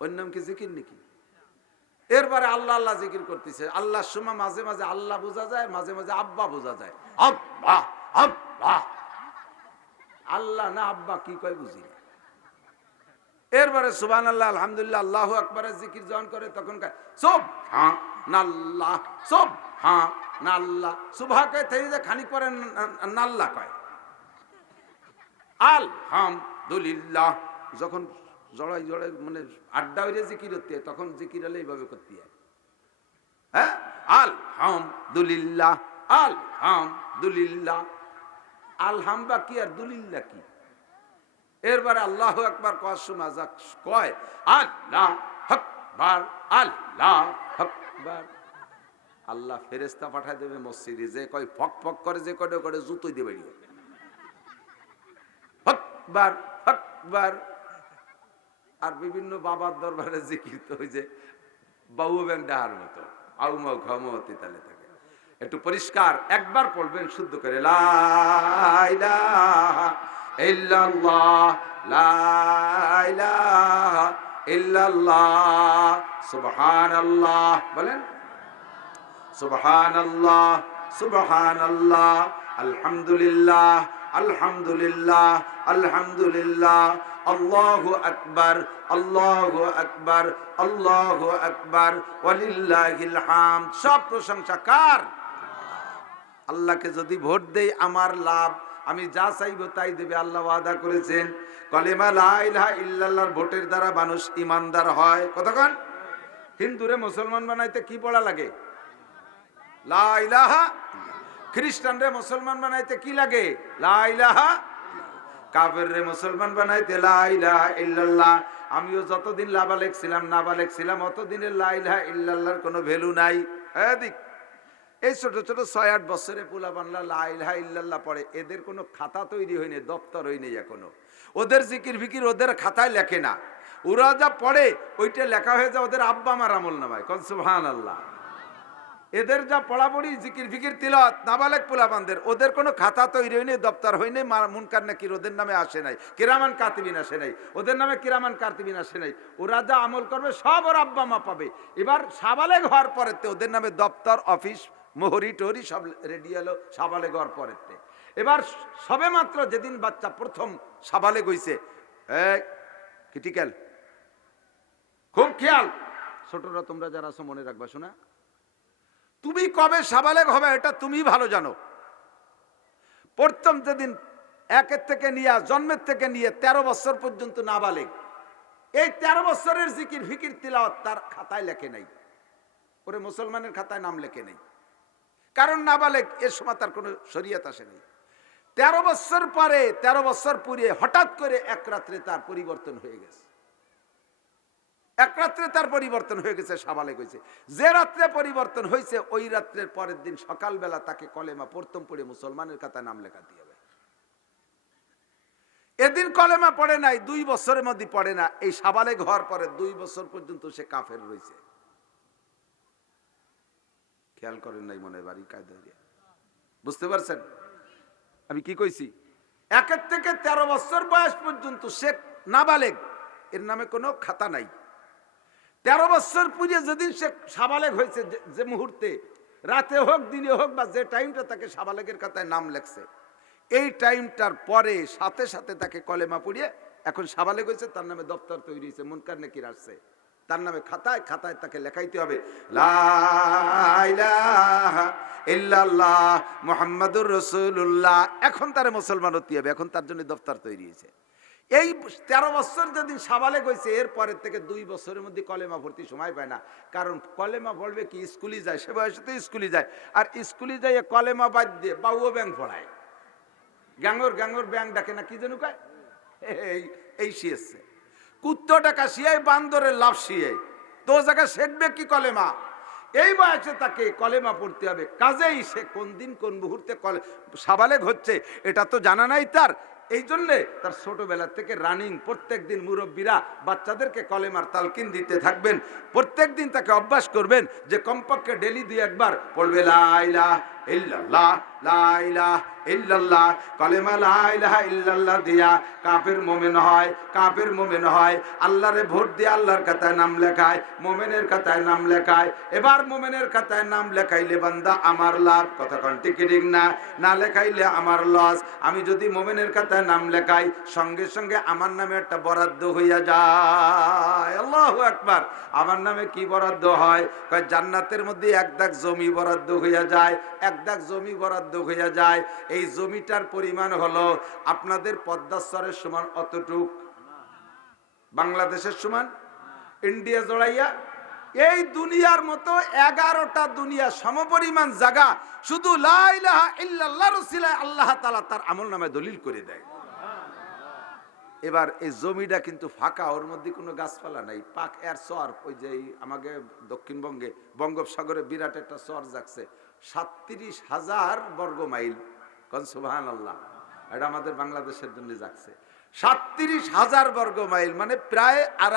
ওর নাম কি জিকির নাকি? এরবারে আল্লাহ আল্লাহ জিকির করতেছে। আল্লাহর সময় মাঝে মাঝে আল্লাহ বোঝা যায়, মাঝে মাঝে আব্বা বোঝা যায়। আব্বা আব্বা, আল্লাহ না আব্বা কি কয় বুঝি না। এরবারে সুবহানাল্লাহ আলহামদুলিল্লাহ আল্লাহু আকবারের জিকির যখন করে তখন কয় সুবহানাল্লাহ সুবহানাল্লাহ। সুবহা কয় থেকে যে খানিক পরে নাল্লাহ কয়। আলহামদুলিল্লাহ যখন জড়াই জড়াই মানে আড্ডা হইলে জিকির হতে হয়, তখন জিকির হলে এইভাবে করতে হয়। হ্যাঁ, আলহামদুলিল্লাহ আলহামদুলিল্লাহ। আলহামবা কি আর দুলিল্লাহ কি? এরবারে আল্লাহু আকবার কওয়ার সময় যা কয় আল্লাহ আকবার আল্লাহ আকবার, আল্লাহ ফেরেশতা পাঠায় দেবে মসজিদে, যে কয় ফক ফক করে, যে কয়টা করে জুতোই দেবে আকবার আকবার। আর বিভিন্ন বাবার দরবারে জিকির তো ওই যে বাবু ব্যাং ডাহার মতো আউমাউ খামতি তালে থাকে। একটু পরিষ্কার একবার পড়বেন শুদ্ধ করে, লা ইলাহা ইল্লাল্লাহ লা ইলাহা ইল্লাল্লাহ সুবহানাল্লাহ। বলেন সুবহানাল্লাহ সুবহানাল্লাহ আলহামদুলিল্লাহ আলহামদুলিল্লাহ আলহামদুলিল্লাহ আল্লাহু আকবার আল্লাহু আকবার আল্লাহু আকবার ওয়ালিল্লাহিল হামদ। সব প্রশংসা কার? আল্লাহকে যদি ভোট দেই আমার লাভ, আমি যা চাইবো তাই দেবে, আল্লাহ ওয়াদা করেছেন। কলেমা লা ইলাহা ইল্লাল্লাহর ভোটের দ্বারা মানুষ ইমানদার হয়। কতক্ষণ? হিন্দুরে মুসলমান বানাইতে কি পড়া লাগে? লা ইলাহা। খ্রিস্টানরে মুসলমান বানাইতে কি লাগে? লা ইলাহা। কাফেররে মুসলমান বানাইতে লা ইলাহা ইল্লাল্লাহ। আমিও যতদিন লাবালেক ছিলাম নাবালেক ছিলাম অতদিনের লা ইলাহা ইল্লাল্লাহর কোনো ভ্যালু নাই। এদিক এই ছোট ছোট 6-8 বছরে পোলা বাংলা লা ইলাহা ইল্লাল্লাহ পড়ে, এদের কোনো খাতা তৈরি হয়নি, দপ্তর হয়নি এখনো। ওদের জিকির ফিকির ওদের খাতায় লেখে না, ওরা যা পড়ে ওইটা লেখা হয়ে যায় ওদের আব্বা আমার আমল নামায়। কোন সুবহানাল্লাহ। এদের যা পড়াপড়ি জিকির ফিকির তিলাওয়াত নাবালেগ পোলাপানদের, ওদের কোনো খাতা তৈরি হয়নি, দপ্তর হয়নি, মুনকার নাকির ওদের নামে আসে নাই, কিরামান কাতিবিন আসে নাই, ওদের নামে কিরামান কাতিবিন আসে নাই। ওরা যা আমল করবে সব ওর আব্বা মা পাবে। এবার সাবালেগ হওয়ার পরেতে ওদের নামে দপ্তর, অফিস, মোহরি টোহরি সব রেডি হলো সাবালেগ হওয়ার পরেতে। এবার সবে মাত্র যেদিন বাচ্চা প্রথম সাবালেগ হইছে, ক্রিটিক্যাল, খুব খেয়াল, ছোটরা তোমরা যারা আছো মনে রাখবা, শোনা, তুমি কবে সাবালেগ হবে এটা তুমি ভালো জানো। প্রথম যেদিন একের থেকে নিয়ে জন্মের থেকে নিয়ে 13 বছর পর্যন্ত নাবালেগ, এই 13 বছরের জিকির ফিকির তিলাওয়াত তার খাতায় লেখে নাই, ওরে মুসলমানের খাতায় নাম লেখে নাই, কারণ নাবালেগ এর সময় তার কোনো শরীয়ত আসে নাই। 13 বছর পরে, 13 বছর পুরিয়ে হঠাৎ করে এক রাত্রে তার পরিবর্তন হয়ে গেছে, এক রাত্রে তার পরিবর্তন হয়ে গেছে, সাবালেগ হয়েছে। যে রাত্রে পরিবর্তন হয়েছে ওই রাত্রের পরের দিন সকালবেলা তাকে কলেমা প্রথম পড়ে মুসলমানের খাতায় নাম লেখাতে হবে। এদিন কলেমা পড়ে নাই, 2 বছরের মধ্যে পড়ে না, এই সাবালেগ হওয়ার পরে 2 বছর পর্যন্ত সে কাফের রয়েছে। খেয়াল করেন নাই মনে বাড়ি কায়দা, বুঝতে পারছেন আমি কি কইছি? 1 থেকে 13 বছর বয়স পর্যন্ত সে নাবালেগ, এর নামে কোনো খাতা নাই। 13 বছর পুরিয়ে যেদিন সে সাবালেগ হয়েছে, যে মুহূর্তে, রাতে হোক দিনে হোক বা যে টাইমটা তাকে সাবালেগের খাতায় নাম লেখছে, এই টাইমটার পরে সাথে সাথে তাকে কলেমা পড়িয়ে এখন সাবালেগ হয়েছে, তার নামে দপ্তর তৈরি হয়েছে, মুনকার নাকির আসছে, তার নামে খাতায় খাতায় তাকে লেখাইতে হবে লা ইলাহা ইল্লাল্লাহ মুহাম্মাদুর রাসূলুল্লাহ। এখন তারে মুসলমান হতে হবে, এখন তার জন্য দপ্তর তৈরি হয়েছে। এই 13 বছর যেদিন সাবালেগ হয়েছে, এর পরের থেকে 2 বছরের মধ্যে কলেমা পড়তে সময় পায় না, কারণ কলেমা পড়বে কি, স্কুলে যায়, সে বয়সে তো স্কুলে যায়, আর স্কুলে যাই কলেমা বাদ দিয়ে বাউও ব্যাংক পড়ায়, গ্যাঙ্গর গ্যাঙ্গর ব্যাংক ডাকে না কি যেন কয়, এই শিয়েছে কুত্তো টাকা শিয়াই, বান্দরের লাভ শিয়াই, তো জায়গায় শিখবে কি কলেমা? এই বয়সে তাকে কলেমা পড়তে হবে। কাজেই সে কোন দিন কোন মুহূর্তে সাবালেগ হচ্ছে এটা তো জানা নাই তার, এই জন্যে তার ছোটবেলা থেকে রানিং প্রত্যেক দিন মুরব্বীরা বাচ্চাদেরকে কলেমার তালকিন দিতে থাকবেন, প্রত্যেক দিন তাকে অভ্যাস করবেন যে কমপক্ষে ডেলি 2-1 পড়বে লা ইলাহা ইল্লাল্লাহ, লা ইলাহা ইল্লাল্লাহ। কলেমা লা ইলাহা ইল্লাল্লাহ দিয়া কাফের মুমিন হয়, কাফের মুমিন হয়, আল্লাহরে ভোট দিয়ে আল্লাহর খাতায় নাম লেখায়, মুমিনের খাতায় নাম লেখায়। এবার মুমিনের খাতায় নাম লেখাইলে বান্দা আমার লাভ, কথা কোন ঠিক না? না লেখাইলে আমার লস। আমি যদি মুমিনের খাতায় নাম লেখাই, সঙ্গে সঙ্গে আমার নামে একটা বরাদ্দ হইয়া যায়। আল্লাহু আকবার। আমার নামে কি বরাদ্দ হয়? কয় জান্নাতের মধ্যে 1 দাগ জমি বরাদ্দ হইয়া যায়, 1 দাগ জমি বরাদ্দ হইয়া যায়। এই জমিটার পরিমাণ হলো আপনাদের পদ্মাশ্বরের সমান অতটুক, বাংলাদেশের সমান, ইন্ডিয়া জড়াইয়া এই দুনিয়ার মতো 11টা দুনিয়া সমপরিমাণ জায়গা শুধু লা ইলাহা ইল্লাল্লাহর উসিলায় আল্লাহ তাআলা তার আমলনামায় দলিল করে দেয়। এবার এই জমিটা কিন্তু ফাঁকা, ওর মধ্যে কোনো গাছপালা নাই, পাক এর চর। ওই যে আমাকে দক্ষিণবঙ্গে বঙ্গোপসাগরে বিরাট একটা চর জাগছে, 37,000 বর্গ মাইল, কোন সুবহানাল্লাহ। এটা আমাদের বাংলাদেশের জন্য জাগছে 37,000 বর্গ মাইল, মানে প্রায় আর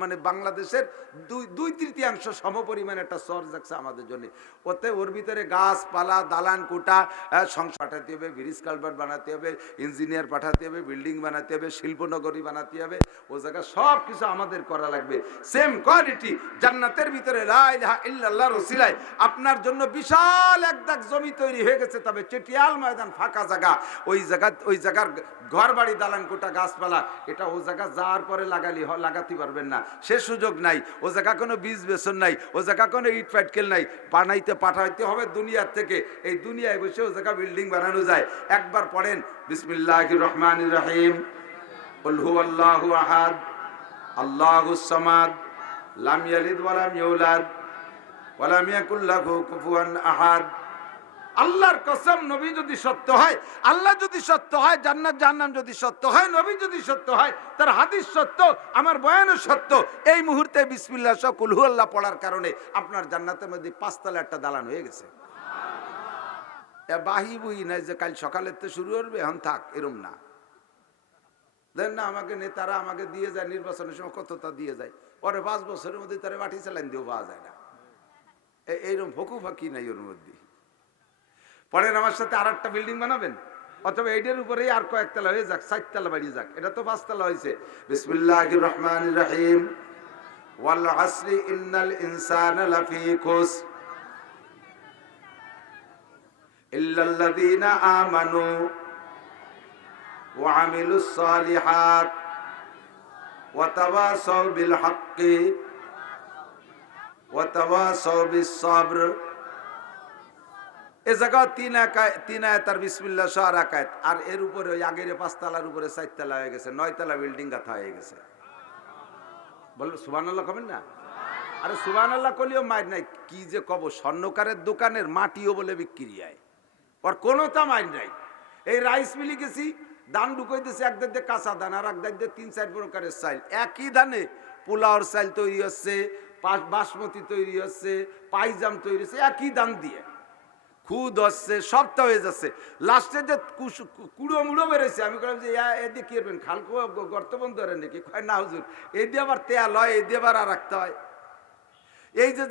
মানে বাংলাদেশের 2/3 সমপরিমাণ একটা চর জাগছে আমাদের জন্য। ওতে ওর ভিতরে গাছপালা, দালান কোটা, সংসার পাঠাতে হবে, ব্রিজ কালভার্ট বানাতে হবে, ইঞ্জিনিয়ার পাঠাতে হবে, বিল্ডিং বানাতে হবে, শিল্পনগরী বানাতে হবে, ও জায়গা সব কিছু আমাদের করা লাগবে। সেম কোয়ালিটি জান্নাতের ভিতরে লা ইলাহা ইল্লাল্লাহর উসিলায় আপনার জন্য বিশাল 1 দাগ জমি তৈরি হয়ে গেছে। তবে চেটিয়াল ময়দান ফাঁকা জায়গা, ওই জায়গার ঘর বাড়ি, দালান কোটা, গাছপালা, এটা ও জায়গা যাওয়ার পরে লাগাতে পারবেন না, সে সুযোগ নাই। ও জায়গা কোনো বীজ বেসন নাই, ও জায়গা কোনো ইট পাটকেল নাই, পাঠাইতে হবে দুনিয়ার থেকে। এই দুনিয়ায় বসে ও জায়গা বিল্ডিং বানানো যায়। একবার পড়েন বিসমিল্লাহির রহমানির রহিম, কুল হুয়াল্লাহু আহাদ আল্লাহুস সামাদ লাম ইয়ালিদ ওয়া লাম ইউলাদ ওয়া লাম ইয়াকুল লাহু কুফুয়ান আহাদ। আল্লাহর কসম, নবী যদি সত্য হয়, আল্লাহ যদি সত্য হয়, জান্নাত জাহান্নাম যদি সত্য হয়, নবী যদি সত্য হয়, তার হাদিস সত্য, আমার বয়ানও সত্য। এই মুহূর্তে বিসমিল্লাহ সহ কুল হুয়াল্লাহ পড়ার কারণে আপনার জান্নাতের মধ্যে 5 তলা একটা দালান হয়ে গেছে। বাহি বুহি নাই যে কাল সকালের তো শুরু করবে, এখন থাক, এরম না। দেন না, আমাকে নেতারা আমাকে দিয়ে যায়, নির্বাচনের সময় কতটা দিয়ে যায়, পরে 5 বছরের মধ্যে তারা বাটি চালান দিয়েও পাওয়া যায় না। এইরকম ফকু ফাঁকি নাই ওর মধ্যে। পরেন আমার সাথে আর একটা বিল্ডিং বানাবেন, অথবা এইটার উপরেই আর কয়েকতলা হয়ে যাক, 4 তলা বাড়িয়ে যাক, এটা তো 5 তলা হয়েছে। বিসমিল্লাহির রহমানির রহিম। ওয়াল আসরি ইন্নাল ইনসানা লাফি খুসর ইল্লাল্লাযীনা আমানু ওয়া আমিলুস সালিহাত ওয়া তাওয়াসাউ বিল হাক্কি ওয়া তাওয়াসাউ বিস সাবর। এ জায়গা 3 আয়াত বিসমিল্লাহ 4 আয়াত, আর এর উপরে ওই আগের 5 তলার উপরে 4 তলা হয়ে গেছে, 9 তলা বিল্ডিং গাথা হয়ে গেছে। বলবেন সুবহানাল্লাহ কবেন না? আরে সুবহানাল্লাহ কলিও মাইর নাই, কি যে কব, স্বর্ণকারের দোকানের মাটিও বলে বিক্রি হয়, ওর কোনো তা মাইর নাই। এই রাইস মিলে গেছি, ধান ঢুকাই দিয়েছে, এক দাঁত দিয়ে কাঁচা ধান আর এক দাঁত দিয়ে 3-4 প্রকারের চাইল, একই ধানে পোলাওর চাইল তৈরি হচ্ছে, বাসমতি তৈরি হচ্ছে, পাইজাম তৈরি হচ্ছে, একই ধান দিয়ে খুদ হচ্ছে, সবটা হয়ে যাচ্ছে। লাস্টে যে কুড়ো মুড়ো বেরোচ্ছে, আমি বললাম যে এদিকে কি করবেন, খালকো গর্ত বন্ধ করেন নাকি? কয় না হুজুর, এই দিয়ে আবার তেল হয়, এই দিয়ে আবার আর রাখতে হয়। এই যে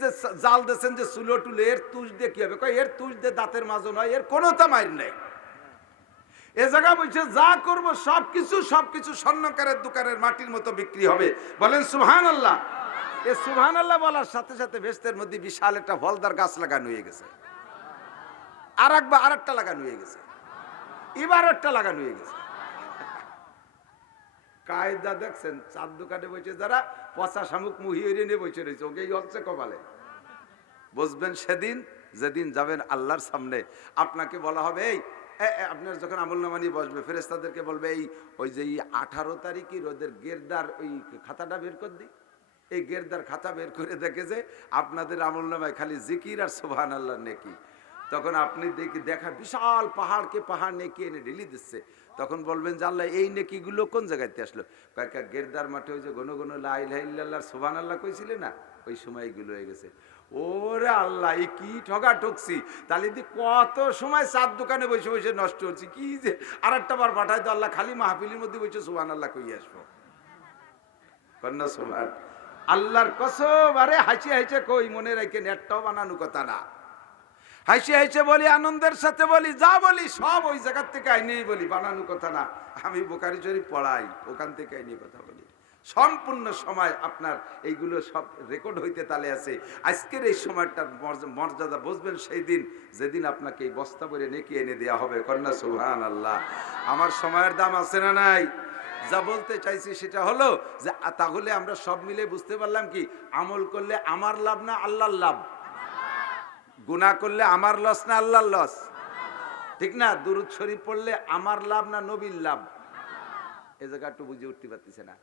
জাল দিয়েছেন যে চুলো টুলে, এর তুষ দিয়ে কি হবে? কয় এর তুষ দিয়ে দাঁতের মাজন হয়, এর কোনো তা মাইর নেই। এ জায়গা বলছে যা করবো সবকিছু স্বর্ণকারের দোকানের মাটির মতো বিক্রি হবে। বলেন সুবহানাল্লাহ। এ সুবহানাল্লাহ বলার সাথে সাথে ভেস্তের মধ্যে বিশাল একটা ফলদার গাছ লাগানো হয়ে গেছে, আর একটা লাগানো হয়ে গেছে, এবার একটা লাগানো হয়ে গেছে। কায়দা দেখছেন, 4 দোকানে বসে যারা পচা শামুক মুহি নিয়ে বসে রয়েছে, ওকেই হচ্ছে কপালে। বুঝবেন সেদিন যেদিন যাবেন আল্লাহর সামনে, আপনাকে বলা হবে এই আপনার যখন আমলনামা নিয়ে বসবে, ফেরেশতাদেরকে বলবে ওই যে 18 তারিখে ওদের গেরদার ওই খাতাটা বের করে দিই। এই গেরদার খাতা বের করে দেখে যে আপনাদের আমলনামায় খালি জিকির আর সুবহানাল্লাহ নেকি। তখন আপনি দেখা বিশাল পাহাড়কে পাহাড় নেকি এনে ঢেলে দিচ্ছে। তখন বলবেন যে আল্লাহ এই নেকিগুলো কোন জায়গাতে আসলো? কয়েকটা গেরদার মাঠে ওই যে ঘন ঘন লা ইলাহা ইল্লাল্লাহ সুবহানাল্লাহ কইছিলে না, ওই সময় এগুলো হয়ে গেছে। ওরে আল্লাহ, এই কি ঠগা ঠকছি, তাহলে কত সময় 4 দোকানে বসে বসে নষ্ট হচ্ছে। কি যে আর একটা বার পাঠাই তো আল্লাহ, খালি মাহফিলের মধ্যে বসে সুবহানাল্লাহ কই আসবো। কন্যা সুবহান আল্লাহর কসম, আরে হাসি হাসি কই, মনে রাখেন একটাও বানানো কথা না। হাসি হাসি বলি, আনন্দের সাথে বলি, যা বলি সব ওই জায়গার থেকে আইনেই বলি, বানানো কথা না। আমি বুখারী শরীফ পড়াই, ওখান থেকে আইনি কথা বলি। সম্পূর্ণ সময় আপনার এইগুলো সব রেকর্ড হইতে তালে আছে। আজকের এই সময়টার মর্যাদা বুঝবেন সেই দিন, যেদিন আপনাকে এই বস্তা ভরে নেকি এনে দেওয়া হবে। কন্যা সুবহানাল্লাহ। আমার সময়ের দাম আছে না নাই? যা বলতে চাইছি সেটা হলো যে তাহলে আমরা সব মিলে বুঝতে পারলাম কি, আমল করলে আমার লাভ না আল্লাহর লাভ, গুনাহ করলে আমার লস না আল্লাহর লস, ঠিক না? দুরূদ শরীফ পড়লে আমার লাভ না নবীর লাভ? এই জায়গা একটু বুঝে উঠতে পারতেছে না।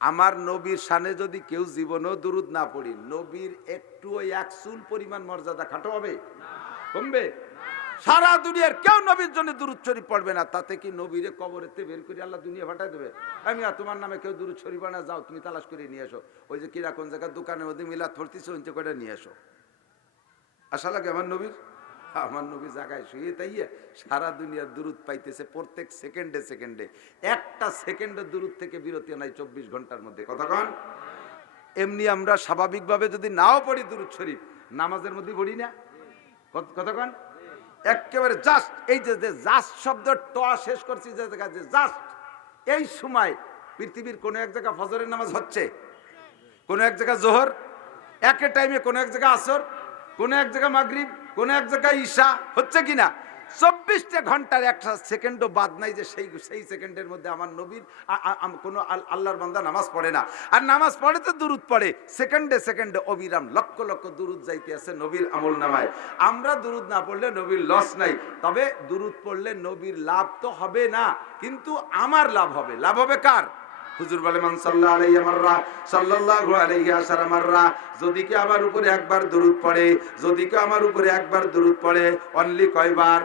আমার নবীর শানে যদি কেউ জীবনেও দুরূদ না পড়ি, নবীর একটু ওই 1 চুল পরিমাণ মর্যাদা খাটো হবে? কমবে? সারা দুনিয়ার কেউ নবীর জন্য দুরূদ শরীফ পড়বে না, তাতে কি নবীরে কবরেতে বের করে আল্লাহ দুনিয়া ফাটাই দেবে? আমি তোমার নামে কেউ দুরূদ শরীফ না, যাও তুমি তালাশ করে নিয়ে এসো, ওই যে কিরা কোন জায়গায় দোকানের মধ্যে মিলাদ পড়তেছে ওইটা করে নিয়ে এসো। আশা লাগে আমার নবীর জায়গায় শুয়ে তাইয়া সারা দুনিয়ার দুরূদ পাইতেছে প্রত্যেক সেকেন্ডে সেকেন্ডে। একটা সেকেন্ডের দুরূদ থেকে বিরতি নাই 24 ঘন্টার মধ্যে। কতক্ষণ? এমনি আমরা স্বাভাবিকভাবে যদি নাও পড়ি দুরূদ শরীফ, নামাজের মধ্যে পড়ি না? কতক্ষণ? একেবারে জাস্ট এই যে জাস্ট শব্দ ট শেষ করছি যে জায়গা, যে জাস্ট এই সময় পৃথিবীর কোনো এক জায়গায় ফজরের নামাজ হচ্ছে, কোনো এক জায়গায় জোহর, একই টাইমে কোনো এক জায়গায় আসর, কোন এক জায়গায় মাগরিব, কোন এক জায়গায় ঈশা হচ্ছে কিনা? 24টা ঘন্টার একটা সেকেন্ডও বাদ নাই যে সেই সেকেন্ডের মধ্যে আমার নবীর কোনো আল্লাহর বান্দা নামাজ পড়ে না। আর নামাজ পড়ে তো দুরূদ পড়ে, সেকেন্ডে সেকেন্ডে অবিরাম লক্ষ লক্ষ দুরূদ যাইতে আছে নবীর আমল নামায়। আমরা দুরূদ না পড়লে নবীর লস নাই, তবে দুরূদ পড়লে নবীর লাভ তো হবে না, কিন্তু আমার লাভ হবে। লাভ হবে কার? হুজুর বলে মান সাল্লাল্লাহু আলাইহি মাররা সাল্লাল্লাহু আলাইহি আশারা মাররা, যদি কি আমার উপরে একবার দুরূদ পড়ে, যদি কি আমার উপরে একবার দুরূদ পড়ে, অনলি কয়বার?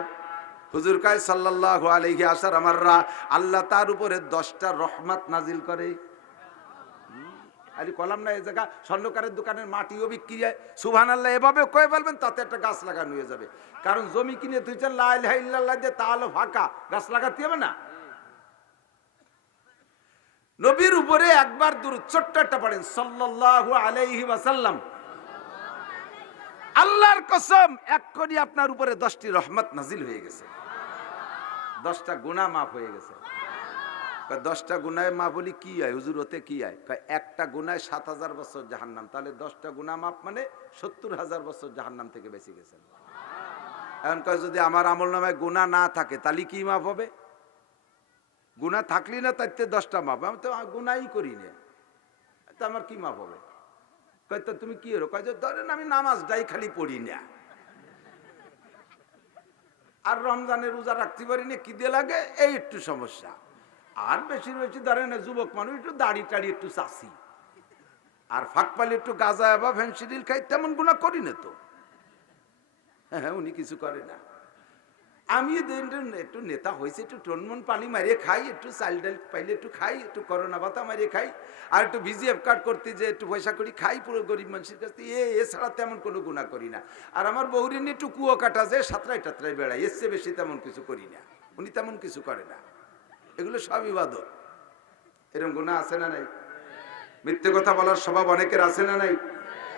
হুজুর কয় সাল্লাল্লাহু আলাইহি আশারা মাররা, আল্লাহ তার উপরে 10টা রহমত নাজিল করে। আরে কলাম না এই জায়গা স্বর্ণকারের দোকানের মাটিও বিক্রি হয়, সুবহানাল্লাহ এভাবে কয়ে বলবেন, তাতে একটা গাছ লাগানো হয়ে যাবে। কারণ জমি কিনে তুইছেন লা ইলাহা ইল্লাল্লাহ দিয়ে, তাহলে ফাঁকা, গাছ লাগাতে হবে না। নবীর উপরে একবার দুরূদ ছোট্ট একটা পড়েন, সাল্লাল্লাহু আলাইহি ওয়াসাল্লাম। আল্লাহর কসম এক্ষুনি আপনার উপরে 10টি রহমত নাজিল হয়ে গেছে, 10টা গুনাহ মাফ হয়ে গেছে। 10টা গুনাহে মাফ বলি কি হয় হুজুর, ওতে কি হয়? একটা গুনায় 7,000 বছর জাহান্নাম, তাহলে 10টা গুনাহ মাফ মানে 70,000 বছর জাহান্নাম থেকে বেঁচে গেছেন। এখন কয় যদি আমার আমল নামায় গুনাহ না থাকে তাহলে কি মাফ হবে? গুনাহ থাকলি না তাইতে 10টা মাফ, আমি তো গুনাহই করি না, তো আমার কি মাফ হবে? কয় তো তুমি কি হলো? কয় যে ধরেন আমি নামাজটাই খালি পড়ি না, আর রমজানের রোজা রাখতে পারি না, কি দিয়ে লাগে এই একটু সমস্যা। আর বেশি বেশি ধরেন যুবক মানুষ একটু দাড়ি টাড়ি একটু চাষি, আর ফাঁক পালে একটু গাঁজা বা ফেন্সিডিল খাই, তেমন গুনাহ করি না তো। হ্যাঁ, উনি কিছু করে না। আমি একটু নেতা হয়েছে, একটু টনমন পানি মারিয়ে খাই, একটু চাল ডাল পাইলে একটু খাই, একটু করোনা ভাতা মারিয়ে খাই, আর একটু বিজিএফ কার্ড করতে যে একটু পয়সা করি খাই পুরো গরিব মানুষের কাছ থেকে, এছাড়া তেমন কোনো গুনাহ করি না। আর আমার বউরিন একটু কুয়ো কাটা যে সাঁতরাই টাতরাই বেড়াই, এর চেয়ে বেশি তেমন কিছু করি না। উনি তেমন কিছু করে না, এগুলো সব ইবাদত। এরকম গুনাহ আছে না নাই? মিথ্যে কথা বলার স্বভাব অনেকের আছে না নাই?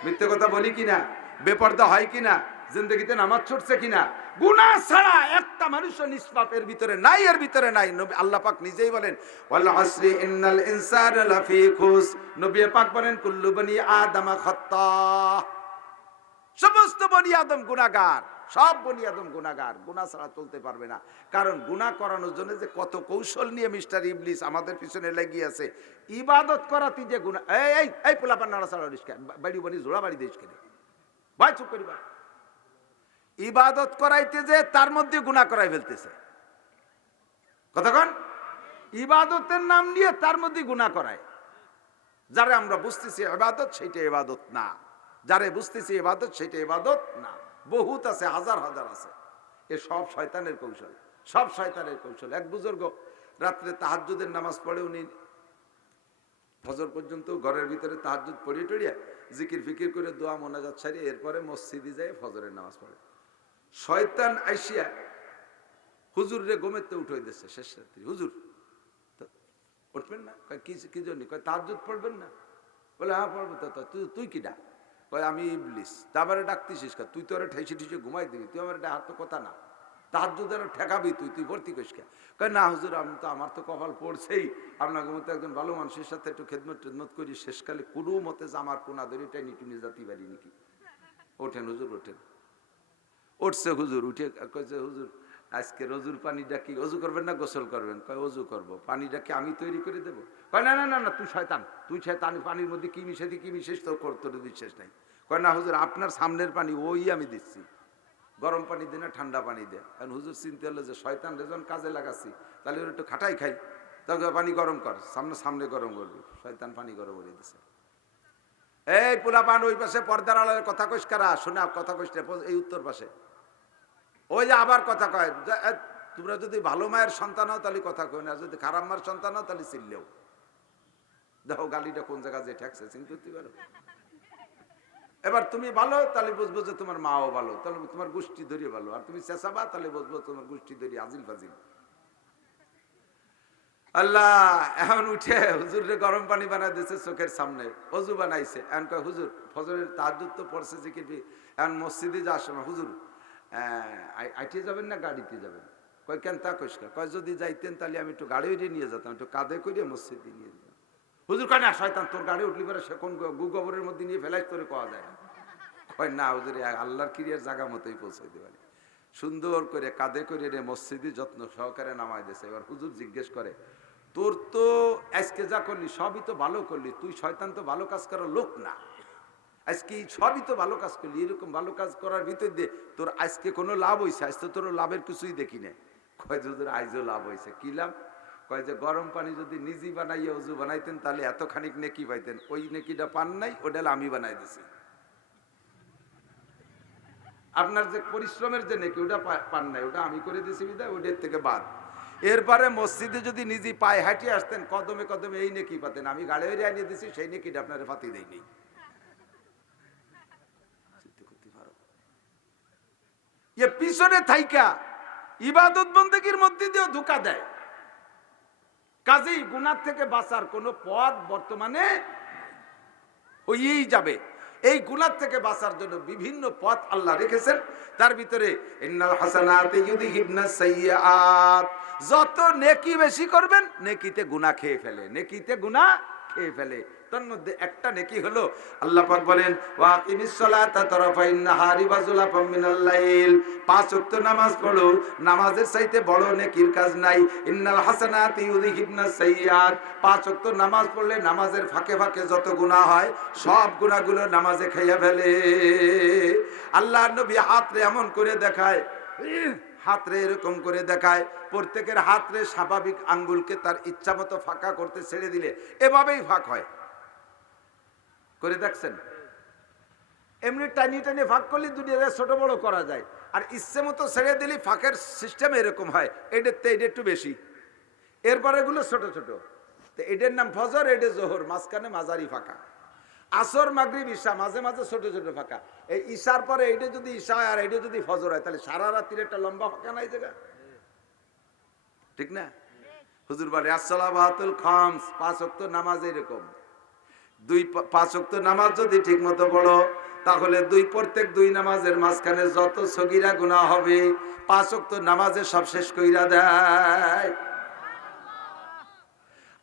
মিথ্যে কথা বলি কিনা, বেপরদা হয় কিনা, জিন্দগিতে নামাজ ছুটছে কিনা? গুনাহ ছাড়া একটা মানুষও নিষ্পাপ এর ভিতরে নাই, এর ভিতরে নাই। নবী আল্লাহ পাক নিজেই বলেন ওয়াল আসরি ইন্নাল ইনসানা লাফি খুস, নবী পাক বলেন কুল্লু বনি আদম খাত্তা, সমস্ত বনি আদম গুনাহগার, সব বনি আদম গুনাহগার। গুনাহ ছাড়া চলতে পারবে না, কারণ গুনাহ করানোর জন্য যে কত কৌশল নিয়ে মিস্টার ইবলিস আমাদের পিছনে লেগে আছে। ইবাদত করাতে যে গুনাহ, এই এই পোলাপান নাড়া ছাড়া রিস্কা বাড়ি বাড়ি জোড়া বাড়ি দিস কেন ভাই, চুপ করিবা। ইবাদত করাইতে যে তার মধ্যে গুনাহ করাই ফেলতেছে। কতক্ষণ ইবাদতের নাম নিয়ে তার মধ্যে গুনাহ করায়। যারা আমরা বুঝতেছি ইবাদত, সেটা ইবাদত না। যারা বুঝতেছি ইবাদত, সেটা ইবাদত না। বহুত আছে, হাজার হাজার আছে। এ সব শয়তানের কৌশল, সব শয়তানের কৌশল। এক বুজুর্গ রাত্রে তাহাজ্জুদের নামাজ পড়ে, উনি ফজর পর্যন্ত ঘরের ভিতরে তাহাজ্জুদ পড়িয়ে টড়িয়ে জিকির ফিকির করে দোয়া মোনাজাত সারিয়ে এরপরে মসজিদে যায় ফজরের নামাজ পড়ে। শয়তান আইসিয়া হুজুরে ঘুমেতে উঠে দিচ্ছে শেষ রাত্রি। হুজুর উঠবেন না? কি জন্য? কয় তাহাজ্জুদ পড়বেন না? বলে হ্যাঁ পড়বো। তো তুই কি ডাক? কয় আমি ইবলিস। তারপরে ডাকতেছিস কা? তুই তো ওরা ঠেসে ঠেসে ঘুমাই দিবি, তুই আমার হাত তো কথা না, তাহাজ্জুদ ঠেকাবি তুই ভর্তি করিস কা? কয় না হুজুর, আমি তো আমার তো কপাল পড়ছেই, আপনার মতো একজন ভালো মানুষের সাথে একটু খেদমত করি, শেষকালে কোনো মতে জামার কোনা ধরিটাই নিটুনি জাতি পারি নাকি। ওঠেন হুজুর, ওঠেন। উঠছে হুজুর, উঠে কয়েছে হুজুর আজকে রজুর পানিটা কি অজু করবেন না গোসল করবেন? কয় অজু করবো। পানিটা কি আমি তৈরি করে দেবো? কয় না না না না, তুই শয়তান, তুই শয়তান, পানির মধ্যে কি মিশে কি মিশেস তোর বিশ্বাস নাই। কয় না হুজুর, আপনার সামনের পানি ওই আমি দিচ্ছি, গরম পানি দিই না ঠান্ডা পানি দেয়। কারণ হুজুর চিনতে হলো যে শয়তান রেজন কাজে লাগাচ্ছি, তাহলে ওর একটু খাটাই খাই, তখন পানি গরম কর, সামনে গরম করবি। শয়তান পানি গরম করে দিচ্ছে। এই পোলাপান ওই পাশে পর্দার আড়ালের কথা কইস কারা? শোনা কথা কইস, এই উত্তর পাশে ওই যে আবার কথা কয়, তোমরা যদি ভালো মায়ের সন্তান হও তাহলে কথা কয় না, যদি খারাপ মায়ের সন্তান হও তাহলে চিনলেও দেখো গালিটা কোন জায়গা যে ঠেকছে চিন্তা করতে পারো। এবার তুমি ভালো তাহলে বুঝবো যে তোমার মাও ভালো, তাহলে তোমার গোষ্ঠী ধরিয়ে ভালো। আর তুমি চেঁচাবা তাহলে বুঝবো তোমার গোষ্ঠী ধরিয়ে আজিল ফাজিল। আল্লাহ এখন উঠে হুজুরে গরম পানি বানাই দিয়েছে চোখের সামনে, অজু বানাইছে। এখন কয় হুজুর ফজরের তাহাজ্জুদ তো পড়ছে যে কি, এখন মসজিদে যাওয়ার সময় হুজুর আইটে যাবেন না গাড়িতে যাবেন? কয় কেন তা কইস? কয় যদি যাইতেন তাহলে আমি একটু গাড়ি উঠে নিয়ে যেতাম, একটু কাঁধে করে মসজিদে নিয়ে যেতাম। হুজুর কয় না শয়তান, তোর গাড়ি উঠলি পরে সে কোন গু গোবরের মধ্যে নিয়ে ফেলাই তোরে পাওয়া যায় না। কয় না হুজুর, আল্লাহর ক্রিয়ার জায়গা মতোই পৌঁছাইতে পারি। সুন্দর করে কাঁধে করে রে মসজিদে যত্ন সহকারে নামাই দিয়েছে। এবার হুজুর জিজ্ঞেস করে, তোর তো আজকে যা করলি সবই তো ভালো করলি, তুই শয়তান তো ভালো কাজ করার লোক না, আজকে সবই তো ভালো কাজ করলি, এরকম ভালো কাজ করার ভিতর দিয়ে তোর আজকে কোনো লাভ হয়েছে? আজ তো তোর লাভের কিছুই দেখি না। কয় হুজুর আইজও লাভ হয়েছে। কি লাভ? কয় যে গরম পানি যদি নিজে বানাইয়া উজু বানাইতেন তাহলে এত খানিক নেকি পাইতেন, ওই নেকিটা পান নাই, ওটা আমি বানাই দিছি। আপনার যে পরিশ্রমের যে নেকি ওটা পান নাই, ওটা আমি করে দিছি বিদায়, ওটার থেকে বাদ। এরপরে মসজিদে যদি নিজে পায়ে হাঁটিয়ে আসতেন কদমে কদমে এই নেকি পাতেন, আমি গাড়ি হয়ে আনিয়ে দিছি, সেই নেকিটা আপনার ফাতি দেয়নি। পিছনে থাইকা ইবাদত বন্দেগীর মধ্যে দিয়েও ধোঁকা দেয়। কাজেই গুনাহ থেকে বাঁচার কোন পথ বর্তমানে হয়েই যাবে। এই গুনাহ থেকে বাঁচার জন্য বিভিন্ন পথ আল্লাহ রেখেছেন। তার ভিতরে ইন্নাল হাসানাতি ইউযহিবনাস সাইয়্যাত, যত নেকি বেশি করবেন নেকিতে গুনাহ খেয়ে ফেলে, নেকিতে গুনাহ খেয়ে ফেলে। তার মধ্যে একটা নেকি হলো আল্লাহ পাক বলেন ওয়াকিমিস সালাতা তারাফাইন নাহারি ওয়া যুলাফাম মিনাল লাইল, 5 ওয়াক্ত নামাজ পড়ো, নামাজের চাইতে বড় নেকির কাজ নাই। ইন্নাল হাসানাতি ইউযহিবনাস সাইয়্যাত, 5 ওয়াক্ত নামাজ পড়লে নামাজের ফাঁকে ফাঁকে যত গুনাহ হয় সব গুনাহগুলো নামাজে খাইয়া ফেলে। আল্লাহর নবী হাতরে এমন করে দেখায়, হাতরে এরকম করে দেখায়, প্রত্যেকের হাতরে স্বাভাবিক আঙ্গুলকে তার ইচ্ছা মতো ফাঁকা করতে ছেড়ে দিলে এভাবেই ফাঁক হয়। করে দেখছেন? এমনি টানি টানি ফাঁক করলে দুনিয়াতে ছোট বড় করা যায়, আর ইচ্ছে মতো ছেড়ে দিলে ফাঁকের সিস্টেম এরকম হয়, এটাতে এটা একটু বেশি, এরপরে এগুলো ছোট ছোট। তো এটার নাম ফজর, এটা জোহর, মাঝখানে মাঝারি ফাঁকা। আসর মাগরিব ঈশা মাঝে মাঝে ছোট ছোট ফাঁকা। এই ঈশার পরে এইটা যদি ঈশা হয় আর এইটা যদি ফজর হয় তাহলে সারা রাত্রির একটা লম্বা ফাঁকা নাই জায়গা, ঠিক না? হুজুর বলে আসসালাতুল খামস, 5 ওয়াক্ত নামাজ এরকম। 5 ওয়াক্ত নামাজ যদি ঠিক মতো পড়ো তাহলে প্রত্যেক 2 নামাজের মাঝখানে যত সগীরা গুনাহ হবে 5 ওয়াক্ত নামাজে সব শেষ কইরা দেয়।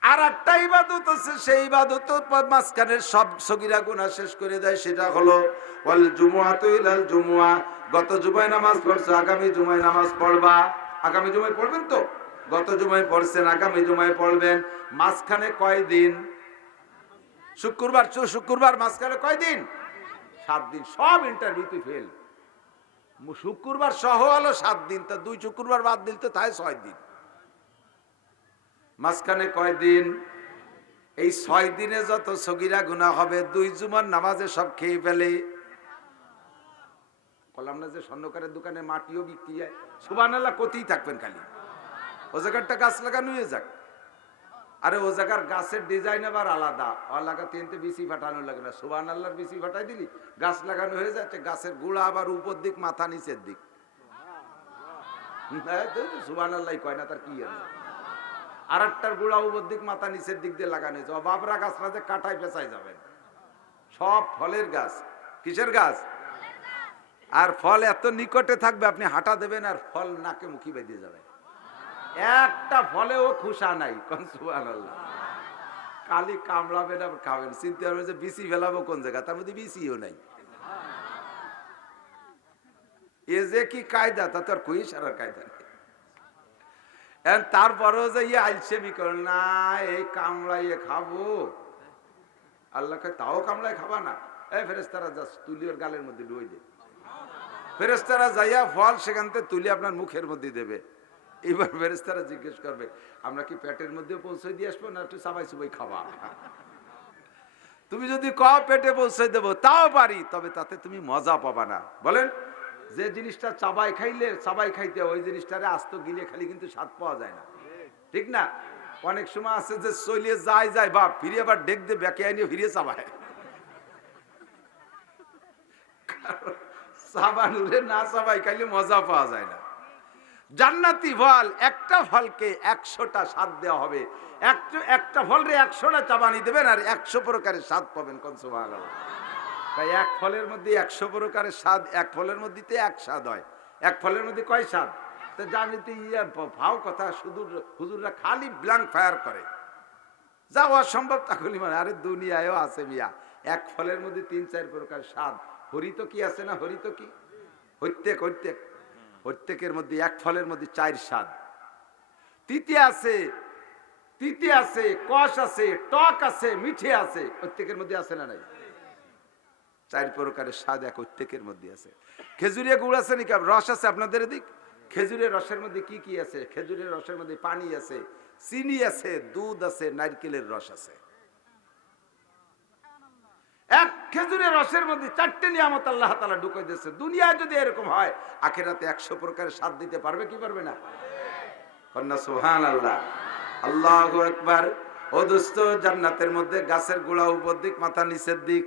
আর একটা ইবাদত আছে, সেই ইবাদত মাঝখানে সব সগীরা গুনাহ শেষ করে দেয়, সেটা হলো ওয়াল জুমুআতু ইলাল জুমুআ। গত জুমায় নামাজ পড়ছো, আগামী জুমায় নামাজ পড়বা। আগামী জুমায় পড়বেন তো? গত জুমায় পড়ছেন, আগামী জুমায় পড়বেন। মাঝখানে কয় দিন? শুক্রবার, শুক্রবার মাঝখানে কয় দিন? 7 দিন। সব ইন্টারভিউতে ফেল। শুক্রবার সহ হলো 7 দিন, তা 2 শুক্রবার বাদ দিল তো তাই 6 দিন। মাঝখানে কয় দিন? এই 6 দিনে যত সগীরা গুনাহ হবে 2 জুমার নামাজে সব খেয়ে ফেলে। বললাম না যে স্বর্ণকারের দোকানে মাটিও বিক্রি হয়। সুবহানাল্লাহ কতই থাকবেন খালি, ও জায়গাটা গাছ লাগানো হয়ে যাক। আরে ও জায়গার গাছের ডিজাইন আবার আলাদা, আলাদা তিনটে বিসি ফাটানো লাগে না। সুবহানাল্লাহর বিসি ফাটাই দিলি গাছ লাগানো হয়ে যাচ্ছে, গাছের গুড়া আবার উপর দিক মাথা নিচের দিক। সুবহানাল্লাহ কয় না, তার কি আছে? আর একটার গুড়া উপর দিক মাথা নিচের দিক দিয়ে লাগানো হয়েছে। বাবরা গাছরা যে কাটাই পেঁচাই যাবেন। সব ফলের গাছ। কিসের গাছ? আর ফল এত নিকটে থাকবে আপনি হাঁটা দেবেন আর ফল নাকে মুখি বেঁধে যাবে। একটা ফলেও খুশা নাই। সুবহানাল্লাহ। কালি কামড়াবেন আর খাবেন, চিন্তা করবেন যে বিসি ফেলাবো কোন জায়গা, তার মধ্যে বিসিও নাই। এ যে কি কায়দা, তা তো আর কই সারার কায়দা নেই। তারপরেও যে আলসেমি করেন না, এই কামড়াইয়ে খাবো। আল্লাহকে তাও কামড়াই খাবা না? এই ফেরেশতারা যা তুলি ওর গালের মধ্যে ডুয়ে দে। ফেরেশতারা যাইয়া ফল সেখান থেকে তুলি আপনার মুখের মধ্যে দেবে। এবার ফেরেশতারা জিজ্ঞেস করবে আমরা কি পেটের মধ্যে পৌঁছে দিয়ে আসবো না একটু চাবাই চুবাই খাবা? তুমি যদি কও পেটে পৌঁছে দেবো তাও পারি, তবে তাতে তুমি মজা পাবা না। বলেন, যে জিনিসটা চাবাই খাইলে চাবাই খাইতে ওই জিনিসটারে আস্ত গিলে খালি কিন্তু স্বাদ পাওয়া যায় না, ঠিক না? অনেক সময় আছে যে চলিয়ে যায় যায় বাপ, ফিরে আবার ডেক দিয়ে ব্যাকে আনিয়ে ফিরে চাবায়। চাবানুরে না চাবাই খাইলে মজা পাওয়া যায় না। জান্নাতি ফল, একটা ফলকে 100টা স্বাদ দেওয়া হবে। একটা ফলরে 100টা চাবানি দেবেন আর 100 প্রকারের স্বাদ পাবেন। কোন সুবহানাল্লাহ। তাই এক ফলের মধ্যে 100 প্রকারের স্বাদ, এক ফলের মধ্যে এক স্বাদ হয়। এক ফলের মধ্যে কয় স্বাদ? তো জানিতে ভাও কথা, শুধু হুজুররা খালি ব্ল্যাঙ্ক ফায়ার করে, যাওয়া সম্ভব তাহলে মানে। আরে দুনিয়ায়ও আছে মিয়া, এক ফলের মধ্যে 3-4 প্রকার স্বাদ। হরিত কি আছে না? হরিত কি? প্রত্যেকের মধ্যে এক ফলের মধ্যে 4 স্বাদ। তিতে আছে, কষ আছে, টক আছে, মিঠে আছে। প্রত্যেকের মধ্যে আছে না নাই? 4 প্রকারের স্বাদ এক প্রত্যেকের মধ্যে আছে। খেজুরের গুড় আছে নাকি? রস আছে আপনাদের এদিক? খেজুরের রসের মধ্যে কি কি আছে? খেজুরের রসের মধ্যে পানি আছে, চিনি আছে, দুধ আছে, নারকেলের রস আছে। এক খেজুরের রসের মধ্যে 4টে নিয়ামত আল্লাহ তাআলা ঢুকাই দিয়েছে। দুনিয়ায় যদি এরকম হয়, আখিরাতে 100 প্রকারের স্বাদ দিতে পারবে কি পারবে না? কন্যা সুবহানাল্লাহ, আল্লাহু আকবার। ও দোস্ত, জান্নাতের মধ্যে গাছের গোড়া উপর দিক মাথা নিচের দিক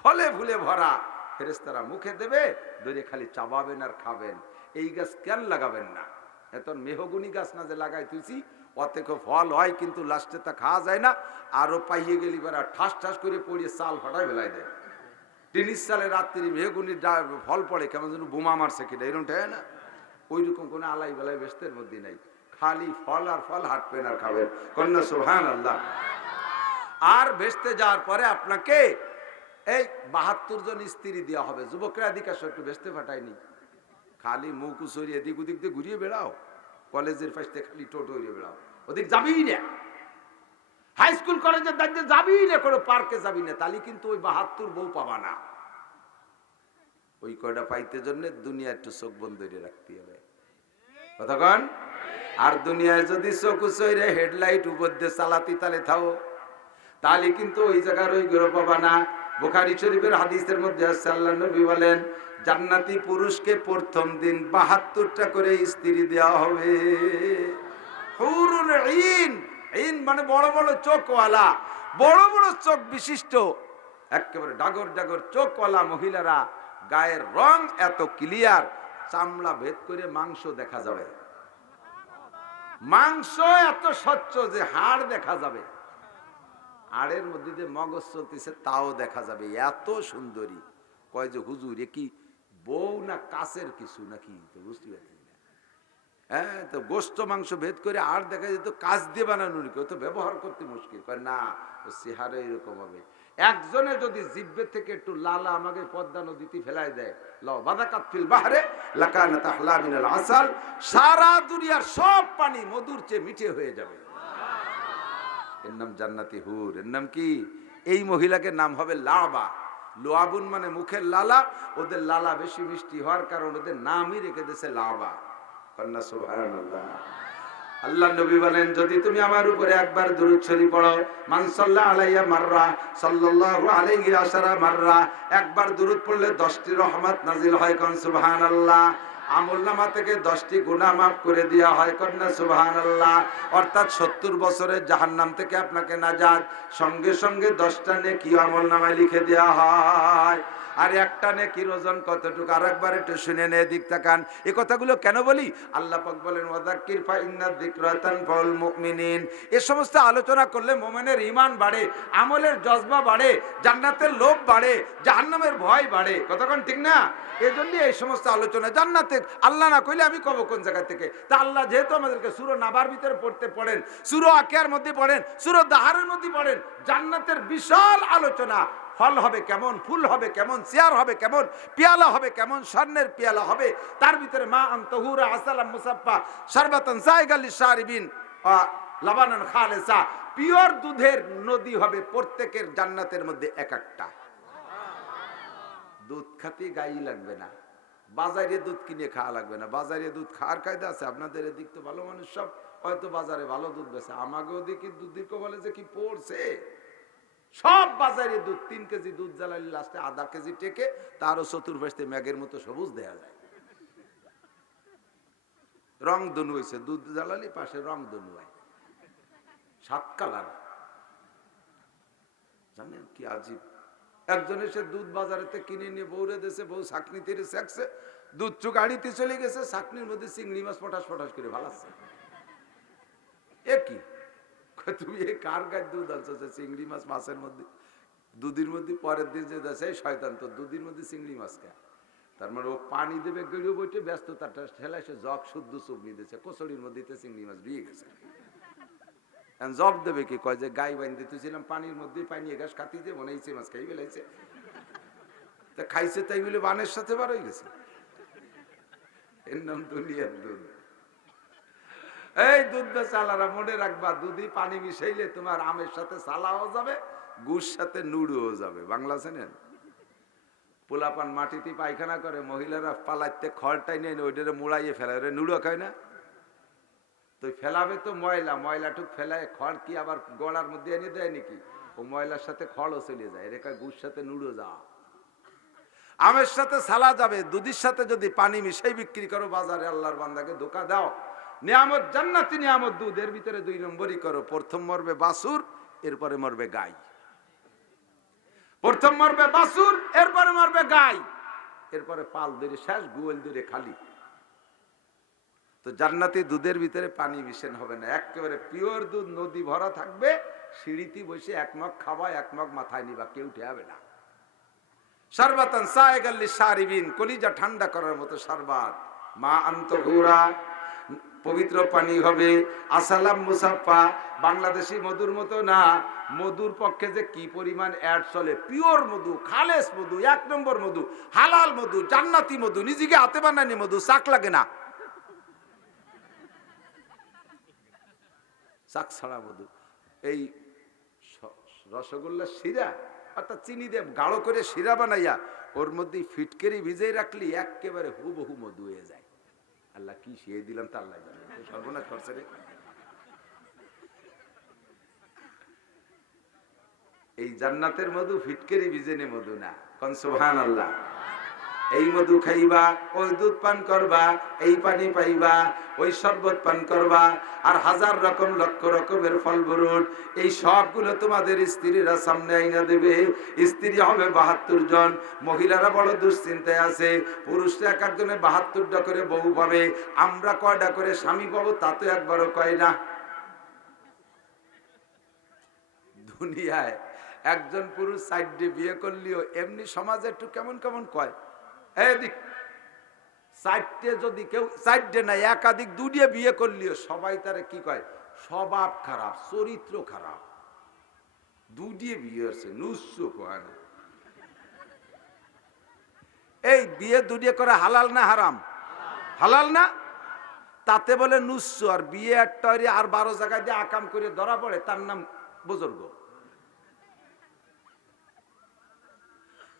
ফলে ফুলে ভরা। ফেরেশতারা মুখে দেবে, ধরে খালি চাবাবেন আর খাবেন। এই গাছ কেন লাগাবেন না? এত মেহগুনি গাছ না যে লাগাই তুইছি, অতে ফল হয় কিন্তু লাস্টে তা খাওয়া যায় না। আরো পাইয়ে গেলি ঠাস ঠাস করে পড়িয়ে চাল ফাটাই ফেলাই দেয়। টিনিস সালে রাত্রি মেহগুনি ফল পড়ে কেমন যেন বোমা মারছে কিনা এরকম ঠেয় না, ওই রকম কোনো আলাই বেলায় বেস্তের মধ্যে নাই, খালি ফল আর ফল, হাঁটবেন আর খাবেন, কন্যা সুবহানাল্লাহ। আর বেচতে যাওয়ার পরে আপনাকে এই 72 জন স্ত্রী দেওয়া হবে। যুবকরা এদিকে আসো, একটু বেচতে ফাটায়নি, খালি মুখ সরিয়ে এদিক ওদিক দিয়ে ঘুরিয়ে বেড়াও, কলেজের পাশে খালি টোটো উড়িয়ে বেড়াও, ওদিক যাবিই না, হাই স্কুল কলেজের দাঁড়িয়ে যাবিই না, কোনো পার্কে যাবি না, তাহলে কিন্তু ওই 72 বউ পাবা না। ওই কয়টা পাইতে জন্য দুনিয়া একটু চোখ বন্ধ করে রাখতে হবে, কতক্ষণ। আর দুনিয়ায় যদি চোখ সইরে হেডলাইট উপর দিয়ে চালাতি তালে থাও, তাহলে কিন্তু ওই জায়গার ওই গরো পাবা না। বুখারী শরীফের হাদিসের মধ্যে আছে, আল্লাহর নবী বলেন জান্নাতি পুরুষকে প্রথম দিন 72টা করে স্ত্রী দেওয়া হবে। হুরুল ঈন, ঈন মানে বড় বড় চোখওয়ালা, বড় বড় চোখ বিশিষ্ট, একেবারে ডাগর ডাগর চোখওয়ালা মহিলারা, গায়ের রং এত ক্লিয়ার, চামড়া ভেদ করে মাংস দেখা যাবে, মাংস এত স্বচ্ছ যে হাড় দেখা যাবে, হাড়ের মধ্যে যে মগজ চলতেছে তাও দেখা যাবে, এত সুন্দরী। কয় যে হুজুর এ কি বউ না কাছের কিছু নাকি, তো বুঝতে পারছি না। হ্যাঁ, তো গোস্ত মাংস ভেদ করে হাড় দেখা যেত, কাজ দিয়ে বানানো তো ব্যবহার করতে মুশকিল। কয় না, ও চেহারা এরকম হবে। একজনে যদি জিব্বে থেকে একটু লালা আমাকে পদ্মা নদীতে ফেলাই দেয়, লাও বাদাকাত ফিল বাহরে লাকানাত আহলা মিনাল আসাল, সারা দুনিয়ার সব পানি মধুর চেয়ে মিঠে হয়ে যাবে। এর নাম জান্নাতি হুর। এর নাম কি? এই মহিলাকে নাম হবে লাবা। লোয়াবুন মানে মুখের লালা, ওদের লালা বেশি মিষ্টি হওয়ার কারণ ওদের নামই রেখে দিয়েছে লাবা। কন্যা সুবহানাল্লাহ। আল্লাহ নবী বলেন যদি তুমি আমার উপরে একবার দুরূদ শরীফ পড়ো, মান সাল্লাল্লাহু আলাইহি মাররা সাল্লাল্লাহু আলাইহি আশারা মাররা, একবার দুরূদ পড়লে 10টি রহমত নাজিল হয়। কোন সুবহানাল্লাহ। আমলনামা থেকে 10টি গুনাহ মাফ করে দেওয়া হয়। কন্যা সুবহানাল্লাহ। অর্থাৎ 70 বছরের জাহান্নাম থেকে আপনাকে নাজাত, সঙ্গে সঙ্গে 10টা নেকি আমলনামায় লিখে দেওয়া হয়। আর একটা নেকির ওজন কতটুকু আরেকবার একটু শুনে নে, দিক তাকান। এই কথাগুলো কেন বলি? আল্লাহ পাক বলেন ওয়াযাক্কির ফা ইন্না যিকরা তানফাউল মুমিনিন। এই সমস্ত আলোচনা করলে মুমিনের ঈমান বাড়ে, আমলের জজবা বাড়ে, জান্নাতের লোভ বাড়ে, জাহান্নামের ভয় বাড়ে। কতক্ষণ ঠিক না? এজন্য এই সমস্ত আলোচনা। জান্নাতে আল্লাহ না কইলে আমি কব কোন জায়গা থেকে? তা আল্লাহ যেহেতু আমাদেরকে সূরা নাবার ভিতরে পড়তে পড়েন, সূরা আকিয়ার মধ্যে পড়েন, সূরা দাহারের মধ্যে পড়েন, জান্নাতের বিশাল আলোচনা। ফল হবে কেমন, ফুল হবে কেমন, চেয়ার হবে কেমন, পেয়ালা হবে কেমন, স্বর্ণের পেয়ালা হবে, তার ভিতরে মা আনতাহুরা আসালাম মুসাফফা শারবাতান সাইগাল লিশারিবিন লাবানান খালিসা, পিওর দুধের নদী হবে প্রত্যেকের জান্নাতের মধ্যে এক একটা। দুধ খাতে গাই লাগবে না, বাজারে দুধ কিনে খাওয়া লাগবে না। বাজারে দুধ খাওয়ার কায়দা আছে আপনাদের এদিক? তো ভালো মানুষ সব হয়তো বাজারে ভালো দুধ বেছে, আমাকেও দেখি দুধ বলে যে কি পড়ছে, সব বাজারে দুধ। 3 কেজি দুধ জ্বালালি লাস্টে আধা কেজি টেকে, তারও চতুর্পাশে মেঘের মতো সবুজ দেখা যায়। রং দনু হয়েছে, দুধ জ্বালালি পাশে রং দনু হয়, 7 কালার। জানেন কি আজীব। একজন এসে দুধ বাজারেতে কিনে নিয়ে বউরে দেশে, বউ ছাকনি তেরে শেখছে, দুধ চুক আড়িতে চলে গেছে, ছাকনির মধ্যে চিংড়ি মাছ পটাশ পটাশ করে ভালাচ্ছে। এ কি তুমি এই কার গায়ে দুধ আনছো? চিংড়ি মাছ মাছের মধ্যে, দুধের মধ্যে। পরের দিন যে দেশে শয়তান তো দুধের মধ্যে চিংড়ি মাছ খায়। তার মানে ও পানি দেবে গড়িয়ে বইটে ব্যস্ত, তারটা ঠেলা এসে জগ শুদ্ধ চুবনি দিয়েছে, কচড়ির মধ্যে চিংড়ি মাছ দিয়ে গেছে। জব দেবে কি? কয় যে গাই বাইন দিতেছিলাম পানির মধ্যে, পানি ঘাস খাতি যে মনে হয়েছে মাছ খাই বেলাইছে, তা খাইছে তাই বলে বানের সাথে বার হয়ে গেছে। এর নাম দুনিয়ার দুধ। এই দুধ বেচালারা মনে রাখবা, দুধই পানি মিশাইলে তোমার আমের সাথে সালাও যাবে, গুড় সাথে নুড়ুও যাবে। বাংলা চেনেন? পোলাপান মাটিতে পায়খানা করে, মহিলারা পালাইতে খড়টাই নেই, ওইটারে মুড়াইয়ে ফেলায়, ওরে নুড়ো খায় না তো? ফেলাবে তো ময়লা, ময়লাটুক ফেলায় খড় কি আবার গলার মধ্যে এনে দেয় নাকি? ও ময়লার সাথে খড়ও চলে যায়, রেখা গুড় সাথে নুড়ো যাওয়া। আমের সাথে সালা যাবে, দুধের সাথে যদি পানি মিশাই বিক্রি করো বাজারে, আল্লাহর বান্দাকে ধোঁকা দাও। নিয়ামত জান্নাতি নিয়ামত দুধ, এর ভিতরে 2 নম্বরই করো। প্রথম মরবে বাছুর, এরপরে মরবে গাই। প্রথম মরবে বাছুর, এরপরে মরবে গাই, এরপরে পাল ধরে শেষ, গোয়াল ধরে খালি। তো জান্নাতি দুধের ভিতরে পানি মিশেন হবে না, একেবারে পিওর দুধ, নদী ভরা থাকবে। সিঁড়িতে বসে 1 মগ খাবা, 1 মগ মাথায় নিবা, কেউ ঠেয়াবে না। শারবাতান সায়গাল লিশারিবিন, কলিজা ঠান্ডা করার মতো শারবাত। মা আনতাহুরা, পবিত্র পানি হবে। আসালাম মুসাফফা, বাংলাদেশি মধুর মতো না। মধুর পক্ষে যে কি পরিমাণ অ্যাড চলে, পিওর মধু, খালেস মধু, এক নম্বর মধু, হালাল মধু, জান্নাতি মধু, নিজেকে হাতে বানানি মধু, চাক লাগে না, চাক ছাড়া মধু। এই রসগোল্লা শিরা অর্থাৎ চিনি দিয়ে গাঢ় করে শিরা বানাইয়া ওর মধ্যে ফিটকেরি ভিজে রাখলি একেবারে হুবহু মধু হয়ে যায়। আল্লাহ কি শিয়ে দিলাম তা আল্লাহ জানে, সর্বনাশ করছে রে। এই জান্নাতের মধু ফিটকেরি ভিজেনে মধু না, কোন সুবহানাল্লাহ। এই মধু খাইবা, ওই দুধ পান করবা, এই পানি পাইবা, ওই শরবত পান করবা, আর হাজার রকম লক্ষ রকমের ফল ফ্রুট, এই সবগুলো তোমাদের স্ত্রীরা সামনে আইনা দেবে। স্ত্রী হবে ৭২ জন, মহিলারা বড় দুশ্চিন্তায় আছে। পুরুষরা এক একজনে ৭২টা করে বউ পাবে, আমরা কয়টা করে স্বামী পাবো তা তো একবারও কয় না। দুনিয়ায় একজন পুরুষ সাইডে বিয়ে করলেও এমনি সমাজে একটু কেমন কেমন কয়, এদিক সাইডে যদি কেউ সাইডে নাই একাধিক দুটিয়ে বিয়ে করলেও সবাই তারে কি কয়, স্বভাব খারাপ, চরিত্র খারাপ। দুটিয়ে বিয়ে হচ্ছে নুস্য কয় না। এই বিয়ে দুটিয়ে করে হালাল না হারাম? হালাল না? তাতে বলে নুস্য। আর বিয়ে একটা আর 12 জায়গায় দিয়ে আকাম করে ধরা পড়ে, তার নাম বুজুর্গ।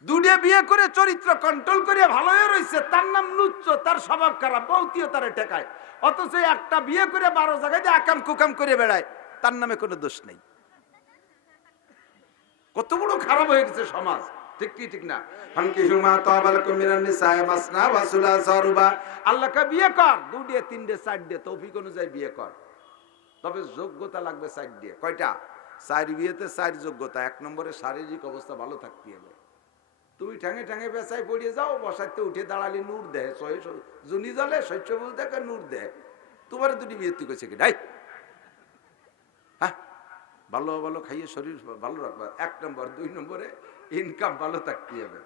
দুটিয়ে বিয়ে করে চরিত্র কন্ট্রোল করে ভালো হয়ে রয়েছে, তার নাম লুচ্চ, তার স্বভাব খারাপ, বউতিও তারে ঠেকায়। অথচ একটা বিয়ে করে 12 জায়গায় দিয়ে আকাম কুকাম করে বেড়ায়, তার নামে কোনো দোষ নেই। কত বড় খারাপ হয়ে গেছে সমাজ, ঠিক কি ঠিক না? আল্লাহকে বিয়ে কর, 2 দিয়ে 3 দিয়ে 4 দিয়ে তৌফিক অনুযায়ী বিয়ে কর, তবে যোগ্যতা লাগবে 4 দিয়ে। কয়টা? 4 বিয়েতে 4 যোগ্যতা। 1 নম্বরে শারীরিক অবস্থা ভালো থাকতে হবে। তুমি ঠ্যাঙে ঠ্যাঙে পেঁচায় পড়িয়ে যাও, বসাইতে উঠে দাঁড়ালি নূর দেয়, জুনি জলে শস্য বল দেখে নূর দেয়। তোমার 2টি বিয়ে তুই করছে কি ডাই? হ্যাঁ, ভালো ভালো খাইয়ে শরীর ভালো রাখবা 1 নম্বর। 2 নম্বরে ইনকাম ভালো থাকতে হবে।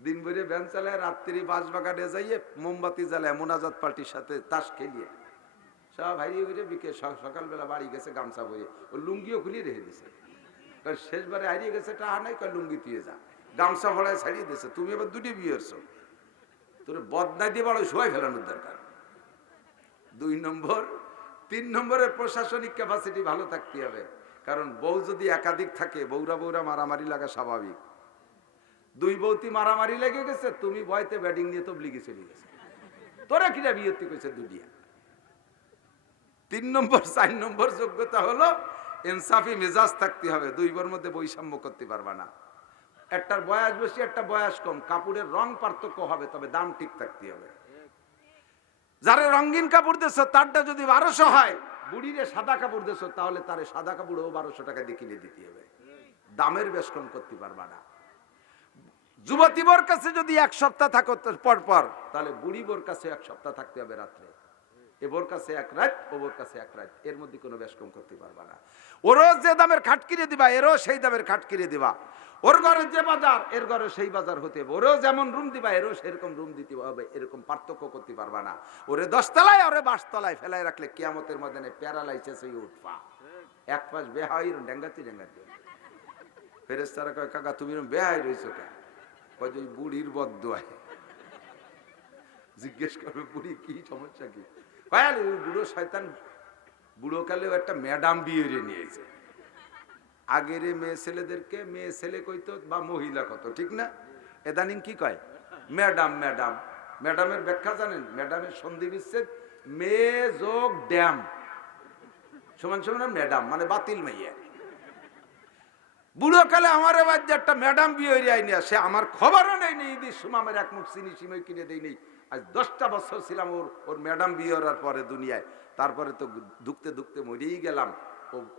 দিন ভরে ভ্যান চালায়, রাত্রি বাঁশবাগানে যাইয়ে মোমবাতি জ্বালায় মোনাজাত পার্টির সাথে তাস খেলিয়ে সব হারিয়ে ফিরে বিকে সকালবেলা বাড়ি গেছে গামছা বইয়ে, ও লুঙ্গিও খুলিয়ে রেখে দিছে। শেষবারে হারিয়ে গেছে টাহা নাই, কয় লুঙ্গি তুই যা, গামছা ভরায় ছাড়িয়ে দিছে। তুমি এবার 2টি বিয়ে হচ্ছ, তোর বদনাই দিয়ে বড় শোয়াই ফেলানোর দরকার। 2 নম্বর। 3 নম্বরের প্রশাসনিক ক্যাপাসিটি ভালো থাকতে হবে, কারণ বউ যদি একাধিক থাকে বউরা বউরা মারামারি লাগা স্বাভাবিক। 2 বউতি মারামারি লেগে গেছে, তুমি ভয়তে ব্যাটিং নিয়ে তবলিগে চলে গেছে, তোরা কিনা বিয়ে কইছে দুনিয়া। 3 নম্বর 4 নম্বর যোগ্যতা হলো ইনসাফি মেজাজ থাকতে হবে। 2 বোর মধ্যে বৈষম্য করতে পারবা না। একটার বয়স বেশি, একটা বয়স কম, কাপড়ের রং পার্থক্য হবে, তবে দাম ঠিক থাকতে হবে। যারা রঙিন কাপড় দেশ তারটা যদি 1200 হয়, বুড়িরে সাদা কাপড় দেশ তাহলে তারে সাদা কাপড়ও 1200 টাকা দিয়ে কিনে দিতে হবে। দামের বেশ কম করতে পারবা না। যুবতী বোর কাছে যদি 1 সপ্তাহ থাকো পর পর, তাহলে বুড়ি বোর কাছে 1 সপ্তাহ থাকতে হবে রাত্রে। এবোর কাছে 1 রাত, ওবোর কাছে 1 রাত, এর মধ্যে কোনো বেশ কম করতে পারবা না। ওরও যে দামের খাট কিনে দিবা, এরও সেই দামের খাট কিনে দিবা। ওর ঘরে যে বাজার, এর ঘরে সেই বাজার হতে হবে। ওরেও যেমন রুম দিবা, এরও সেরকম রুম দিতে হবে। এরকম পার্থক্য করতে পারবা না। ওরে 10 তলায়, ওরে 12 তলায় ফেলাই রাখলে কিয়ামতের ময়দানে প্যারালাইসিস হয়ে উঠবা। এক পাশ বেহাই ডেঙ্গাতি ডেঙ্গাতি। ফেরেশতারা কয়, কাকা তুমি বেহাই রইছো কেন? কয় যে বুড়ির বদদোয়া। জিজ্ঞেস করবে, বুড়ি কি সমস্যা কি? কয় বুড়ো শয়তান বুড়ো কালেও একটা ম্যাডাম বিয়ে নিয়েছে। আগের মেয়ে ছেলেদেরকে মেয়ে ছেলে কইতো বা মহিলা কত, ঠিক না? এদানিং কি কয়? ম্যাডাম। ম্যাডাম, ম্যাডামের ব্যাখ্যা জানেন? ম্যাডামের সন্ধি বিচ্ছেদ মেয়ে যোগ ড্যাম সমান সমান ম্যাডাম, মানে বাতিল মাইয়া। বুড়ো কালে আমার বাড়িতে একটা ম্যাডাম বিয়ে হয়ে যায় না, সে আমার খবরও নেই। ঈদের সময় আমার 1 মুঠ চিনি সিমই কিনে দেয় নেই। আজ 10টা বছর ছিলাম ওর ম্যাডাম বিয়ে হওয়ার পরে দুনিয়ায়। তারপরে তো দুঃখতে দুঃখতে মরেই গেলাম।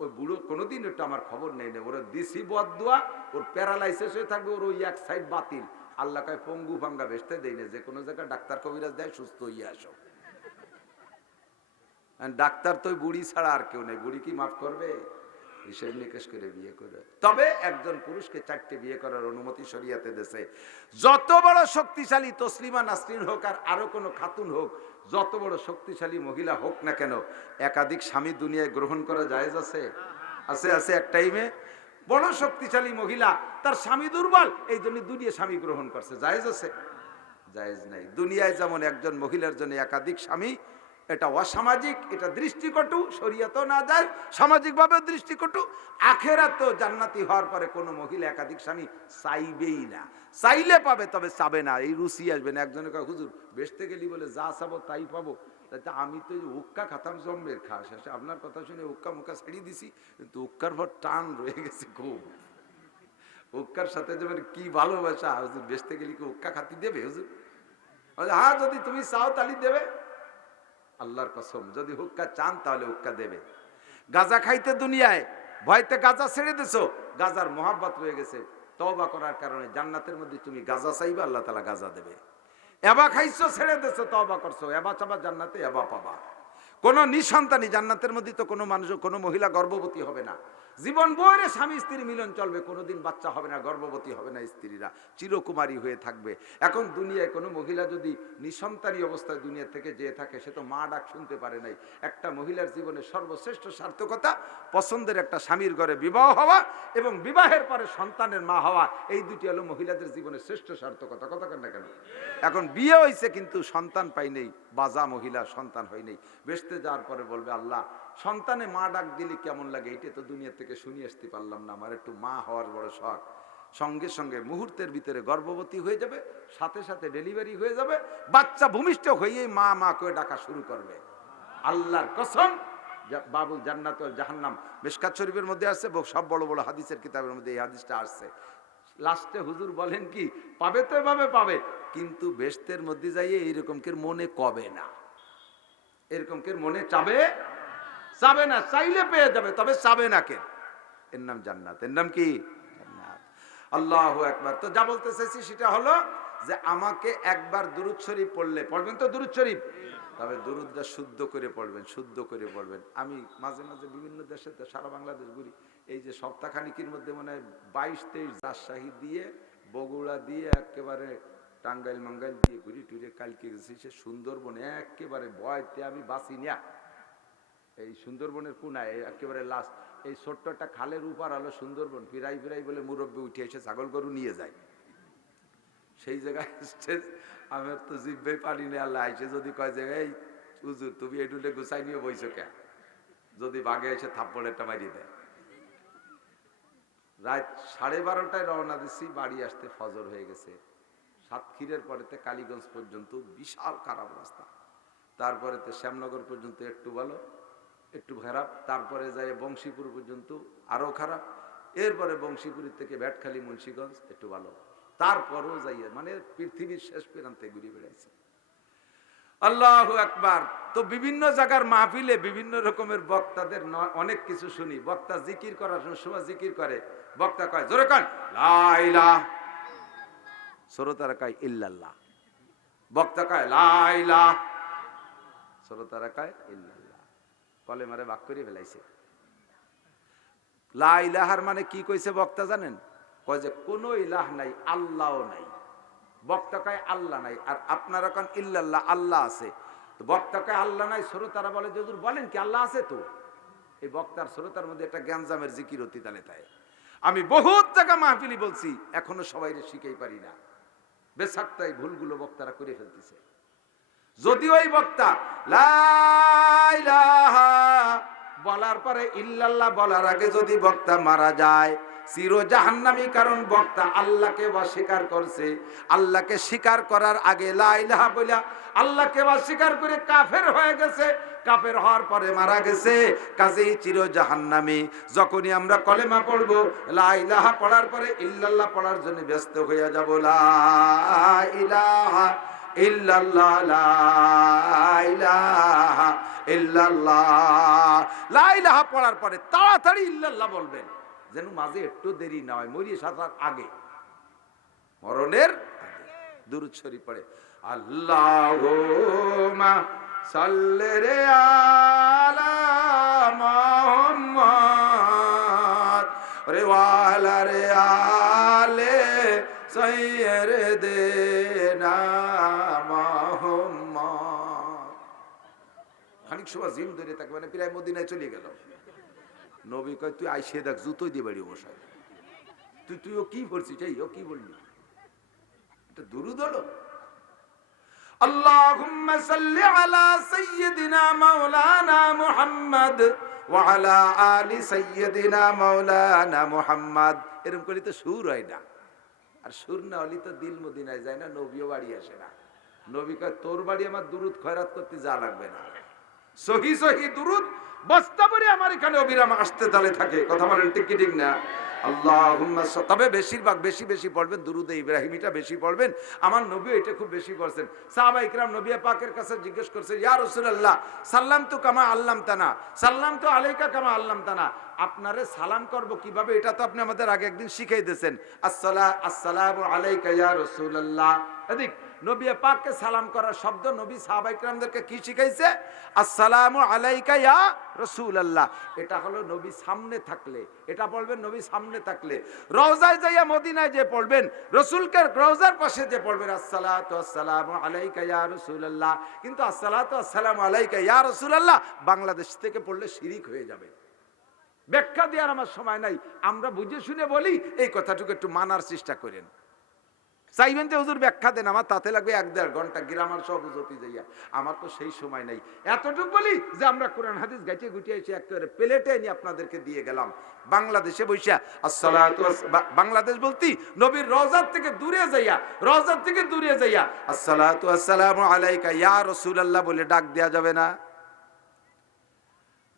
ওই বুড়ো কোনোদিন একটু আমার খবর নেই না। ওরা দিছি বদদোয়া, ওর প্যারালাইসিস হয়ে থাকবে, ওর ওই 1 সাইড বাতিল। আল্লাহ কয় পঙ্গু ভাঙ্গা বেসতে দেয় না, যে কোনো জায়গায় ডাক্তার কবিরাজ দেয়, সুস্থ হইয়া আসো। ডাক্তার তো বুড়ি ছাড়া আর কেউ নেই। বুড়ি কি মাফ করবে? হিসেব নিকেশ করে বিয়ে করে। তবে একজন পুরুষকে 4টে বিয়ে করার অনুমতি শরিয়াতে দেশে। যত বড় শক্তিশালী তসলিমা নাসরিন হোক আর আরো কোনো খাতুন হোক, যত বড় শক্তিশালী মহিলা হোক না কেন, একাধিক স্বামী দুনিয়ায় গ্রহণ করা জায়েজ আছে? আছে আছে। এক টাইমে বড় শক্তিশালী মহিলা, তার স্বামী দুর্বল, এই জন্য দুনিয়া স্বামী গ্রহণ করছে, জায়েজ আছে? জায়েজ নাই। দুনিয়ায় যেমন একজন মহিলার জন্য একাধিক স্বামী, এটা অসামাজিক, এটা দৃষ্টিকটু, শরীয়তও না যায়, সামাজিকভাবে দৃষ্টিকটু। আখেরাত জান্নাতি হওয়ার পরে কোনো মহিলা একাধিক স্বামী চাইবেই না। চাইলে পাবে, তবে চাবে না, এই রুচি আসবে না। একজনের কয়, হুজুর বেচতে গেলি বলে যা চাবো তাই পাবো। তাই আমি তো উক্কা খাতাম জম্মের খা, শেষে আপনার কথা শুনে উক্কা মুক্কা ছেড়ে দিছি, কিন্তু উক্কার পর টান রয়ে গেছে খুব। উক্কার সাথে যেমন কি ভালোবাসা, হুজুর বেচতে গেলি কি উক্কা খাতি দেবে? হুজুর হ্যাঁ, যদি তুমি চাও তাহলে দেবে। আল্লাহর কসম, যদি হুক্কা চান তাহলে হুক্কা দেবে। গাঁজা খাইতে দুনিয়ায় ভয়তে গাঁজা ছেড়ে দিছো, গাঁজার মোহাব্বত হয়ে গেছে, তওবা করার কারণে জান্নাতের মধ্যে তুমি গাঁজা চাইবা, আল্লাহ তাআলা গাঁজা দেবে। এবা খাইছো, ছেড়ে দিছো, তওবা করছো, এবা চাবা জান্নাতে, এবা পাবা। কোন নিঃসন্তানী জান্নাতের মধ্যে তো কোনো মানুষ, কোনো মহিলা গর্ভবতী হবে না। জীবন বইরে স্বামী স্ত্রী মিলন চলবে, কোনোদিন বাচ্চা হবে না, গর্ভবতী হবে না স্ত্রীরা, চিরকুমারী হয়ে থাকবে। এখন দুনিয়ায় কোনো মহিলা যদি নিঃসন্তানী অবস্থায় দুনিয়া থেকে যেয়ে থাকে, সে তো মা ডাক শুনতে পারে নাই। একটা মহিলার জীবনে সর্বশ্রেষ্ঠ সার্থকতা পছন্দের একটা স্বামীর ঘরে বিবাহ হওয়া এবং বিবাহের পরে সন্তানের মা হওয়া, এই দুটি হলো মহিলাদের জীবনের শ্রেষ্ঠ সার্থকতা। কথা কেন না কেন? এখন বিয়ে হয়েছে কিন্তু সন্তান পাই নেই, বাজা মহিলা, সন্তান হয় নেই। বেসতে যাওয়ার পরে বলবে, আল্লাহ সন্তানে মা ডাক দিলে কেমন লাগে, এটা তো দুনিয়া থেকে শুনিয়ে আসতে পারলাম না, আমার একটু মা হওয়ার বড় শখ। সঙ্গে সঙ্গে মুহূর্তের ভিতরে গর্ভবতী হয়ে যাবে, সাথে সাথে ডেলিভারি হয়ে যাবে, বাচ্চা ভূমিষ্ঠ হয়েই মা মা করে ডাকা শুরু করবে। আল্লাহর কসম, বাবুল জান্নাত ওয়াল জাহান্নাম মিশকাত শরীফের মধ্যে আছে, সব বড় বড় হাদিসের কিতাবের মধ্যে এই হাদিসটা আসছে। লাস্টে হুজুর বলেন কি, পাবে তো এভাবে পাবে, কিন্তু বেহেশতের মধ্যে যাইয়ে এইরকম কে মনে কবে না, এরকম কে মনে চাবে না, চাইলে পেয়ে যাবে, তবে চাবে না কে। এর নাম জান্নাত। এর নাম কি? জান্নাত। আল্লাহু আকবার। তো যা বলতে চাইছি সেটা হলো যে আমাকে একবার দুরূদ শরীফ পড়লে, পড়বেন তো দুরূদ শরীফ, তবে দুরূদটা শুদ্ধ করে পড়বেন, শুদ্ধ করে পড়বেন। আমি মাঝে মাঝে বিভিন্ন দেশে, সারা বাংলাদেশ ঘুরি, এই যে সপ্তাহখানিকের মধ্যে মনে হয় 22-23 রাজশাহী দিয়ে, বগুড়া দিয়ে, একেবারে টাঙ্গাইল মাঙ্গাইল দিয়ে ঘুরি টুরে। কালকে গেছি সে সুন্দরবনে, একেবারে ভয়তে আমি বাঁচি না। এই সুন্দরবনের কোনায় একেবারে লাস্ট, এই ছোট্ট একটা খালের উপর হলো সুন্দরবন, ফিরাই ফিরাই বলে মুরব্বী উঠে এসে ছাগল গরু নিয়ে যায়। সেই জায়গায় আমার তো জিভে পানি নিয়ে আল্লাহ আইসে যদি কয় যে, এই হুজুর তুমি এটুলে গুছাই নিয়ে বইছো কে, যদি বাঘে এসে থাপ্পড়েরটা মারিয়ে দেয়। রাত 12:30টায় রওনা দিচ্ছি, বাড়ি আসতে ফজর হয়ে গেছে। সাতক্ষীরের পরেতে কালীগঞ্জ পর্যন্ত বিশাল খারাপ রাস্তা, তারপরেতে শ্যামনগর পর্যন্ত একটু ভালো, একটু খারাপ, তারপরে যায় বংশীপুর পর্যন্ত আরো খারাপ, এরপরে বংশীপুরের থেকে ভ্যাটখালী মুন্সিগঞ্জ একটু ভালো, তারপরও যাইয়া মানে পৃথিবীর শেষ প্রান্তে ঘুরে বেড়াইছে। আল্লাহু আকবার। তো বিভিন্ন জায়গার মাহফিলে বিভিন্ন রকমের বক্তাদের অনেক কিছু শুনি। বক্তা জিকির করার সময় জিকির করে, বক্তা কয় জোরে কয় লা ইলাহা, শ্রোতারা কয় ইল্লাল্লাহ, বক্তা কয় লা ইলাহা, শ্রোতারা কয় ইল্লাল্লাহ। কলেমারে ভাগ করে ফেলাইছে। লা ইলাহার মানে কি কইছে বক্তা জানেন? কয় যে কোনো ইলাহ নাই, আল্লাহও নাই। বক্তা কয় আল্লাহ নাই, আর আপনারা কন ইল্লাল্লাহ, আল্লাহ আছে। তো বক্তা কয় আল্লাহ নাই, শ্রোতারা বলে যে হুজুর বলেন কি আল্লাহ আছে? তো এই বক্তার শ্রোতার মধ্যে একটা জ্ঞানজামের জিকির হতি তালে তাই। আমি বহুত জায়গা মাহফিলি বলছি, এখনো সবাই শিখাই পারি না। বেসাক্তাই ভুলগুলো বক্তারা করে ফেলতেছে। যদিও এই বক্তা লা ইলাহা বলার পরে ইল্লাল্লাহ বলার আগে যদি বক্তা মারা যায়, চির জাহান্নামী। কারণ বক্তা আল্লাহকে অস্বীকার করছে। আল্লাহকে স্বীকার করার আগে লা ইলাহা বলে আল্লাহকে অস্বীকার করে কাফের হয়ে গেছে, কাফের হওয়ার পরে মারা গেছে, কাজেই চির জাহান্নামী। যখনই আমরা কলেমা পড়বো, লা ইলাহা পড়ার পরে ইল্লাল্লাহ পড়ার জন্য ব্যস্ত হয়ে যাব। লা ইলাহা ইল্লাল্লাহ, লা ইলাহা ইল্লাল্লাহ। লা ইলাহা পড়ার পরে তাড়াতাড়ি ইল্লাল্লাহ বলবেন, যেন মাঝে একটু দেরি না হয়, মরিয়ে সাজার আগে, মরণের দুরূদ শরীফ পড়ে। আল্লাহুম্মা সাল্লি আলা মুহাম্মাদ রে ওয়ালা রে আলে সাইয়্যিদিনা মুহাম্মদ। খানিক সময় জিম ধরে তাকে মানে প্রায় মদিনায় চলে গেল। নবী কয় তুই আইসে দেখ জুতোই দিয়ে বাড়ি বসায়, তুই ও কি বলছিস, ও কি বললি, এটা দুরূদ হলো। আল্লাহুম্মা সাল্লি আলা সাইয়্যিদিনা মাওলানা মুহাম্মদ ওয়া আলা আলি সাইয়্যিদিনা মাওলানা মুহাম্মদ। এরকম করি তো সুর হয় না, আর সুর না হলে তো দিল মদিনায় যায় না, নবীও বাড়ি আসে না। নবী কয় তোর বাড়ি আমার দুরূদ খয়রাত করতে যা লাগবে না, সহি সহি দুরূদ বস্তা ভরে আমার এখানে অবিরাম আসতে তালে থাকে। কথা বলেন ঠিক কি ঠিক না? আল্লাহুম্মা, তবে বেশিরভাগ বেশি পড়বেন দুরূদে ইব্রাহিমিটা বেশি পড়বেন। আমার নবী এটা খুব বেশি পড়ছেন। সাহাবা ইকরাম নবী পাকের কাছে জিজ্ঞেস করছে, ইয়া রাসূলুল্লাহ সাল্লামতু কামা আল্লামতানা, সাল্লামতু আলাইকা কামা আল্লামতানা, আপনারে সালাম করব কিভাবে, এটা তো আপনি আমাদের আগে একদিন শিখিয়ে দিয়েছেন। আসসালামু আলাইকা ইয়া রাসূলুল্লাহ। এদিক নবী পাককে সালাম করার শব্দ নবী সাহাবা ইকরামদেরকে কি শিখাইছে? আসসালামু আলাইকা ইয়া রাসূলুল্লাহ। এটা হলো নবী সামনে থাকলে এটা বলবেন, নবী সামনে থাকলে। রওজায় যাইয়া মদিনায় যে পড়বেন, রাসূলকে রওজার পাশে যে পড়বেন আসসালাতু আসসালামু আলাইকা ইয়া রাসূলুল্লাহ, কিন্তু আসসালাতু আসসালামু আলাইকা ইয়া রাসূলুল্লাহ বাংলাদেশ থেকে পড়লে শিরিক হয়ে যাবে। ব্যাখ্যা দেওয়ার আমার সময় নাই, আমরা বুঝে শুনে বলি, এই কথাটুকু একটু মানার চেষ্টা করেন। চাইবেন যে হুজুর ব্যাখ্যা দেন, আমার তাতে লাগবে 1-1.5 ঘন্টা গ্রামার সব বুঝতে যাইয়া, আমার তো সেই সময় নাই। এতটুকু বলি যে আমরা কোরআন হাদিস গাইতে গুটিয়ে এসে একেবারে প্লেটে নিয়ে আপনাদেরকে দিয়ে গেলাম। বাংলাদেশে বৈশা আসসালাতু, বাংলাদেশ বলতি নবীর রওজার থেকে দূরে যাইয়া, রওজার থেকে দূরে যাইয়া আসসালাতু আসসালামু আলাইকা ইয়া রাসূলুল্লাহ বলে ডাক দেয়া যাবে না?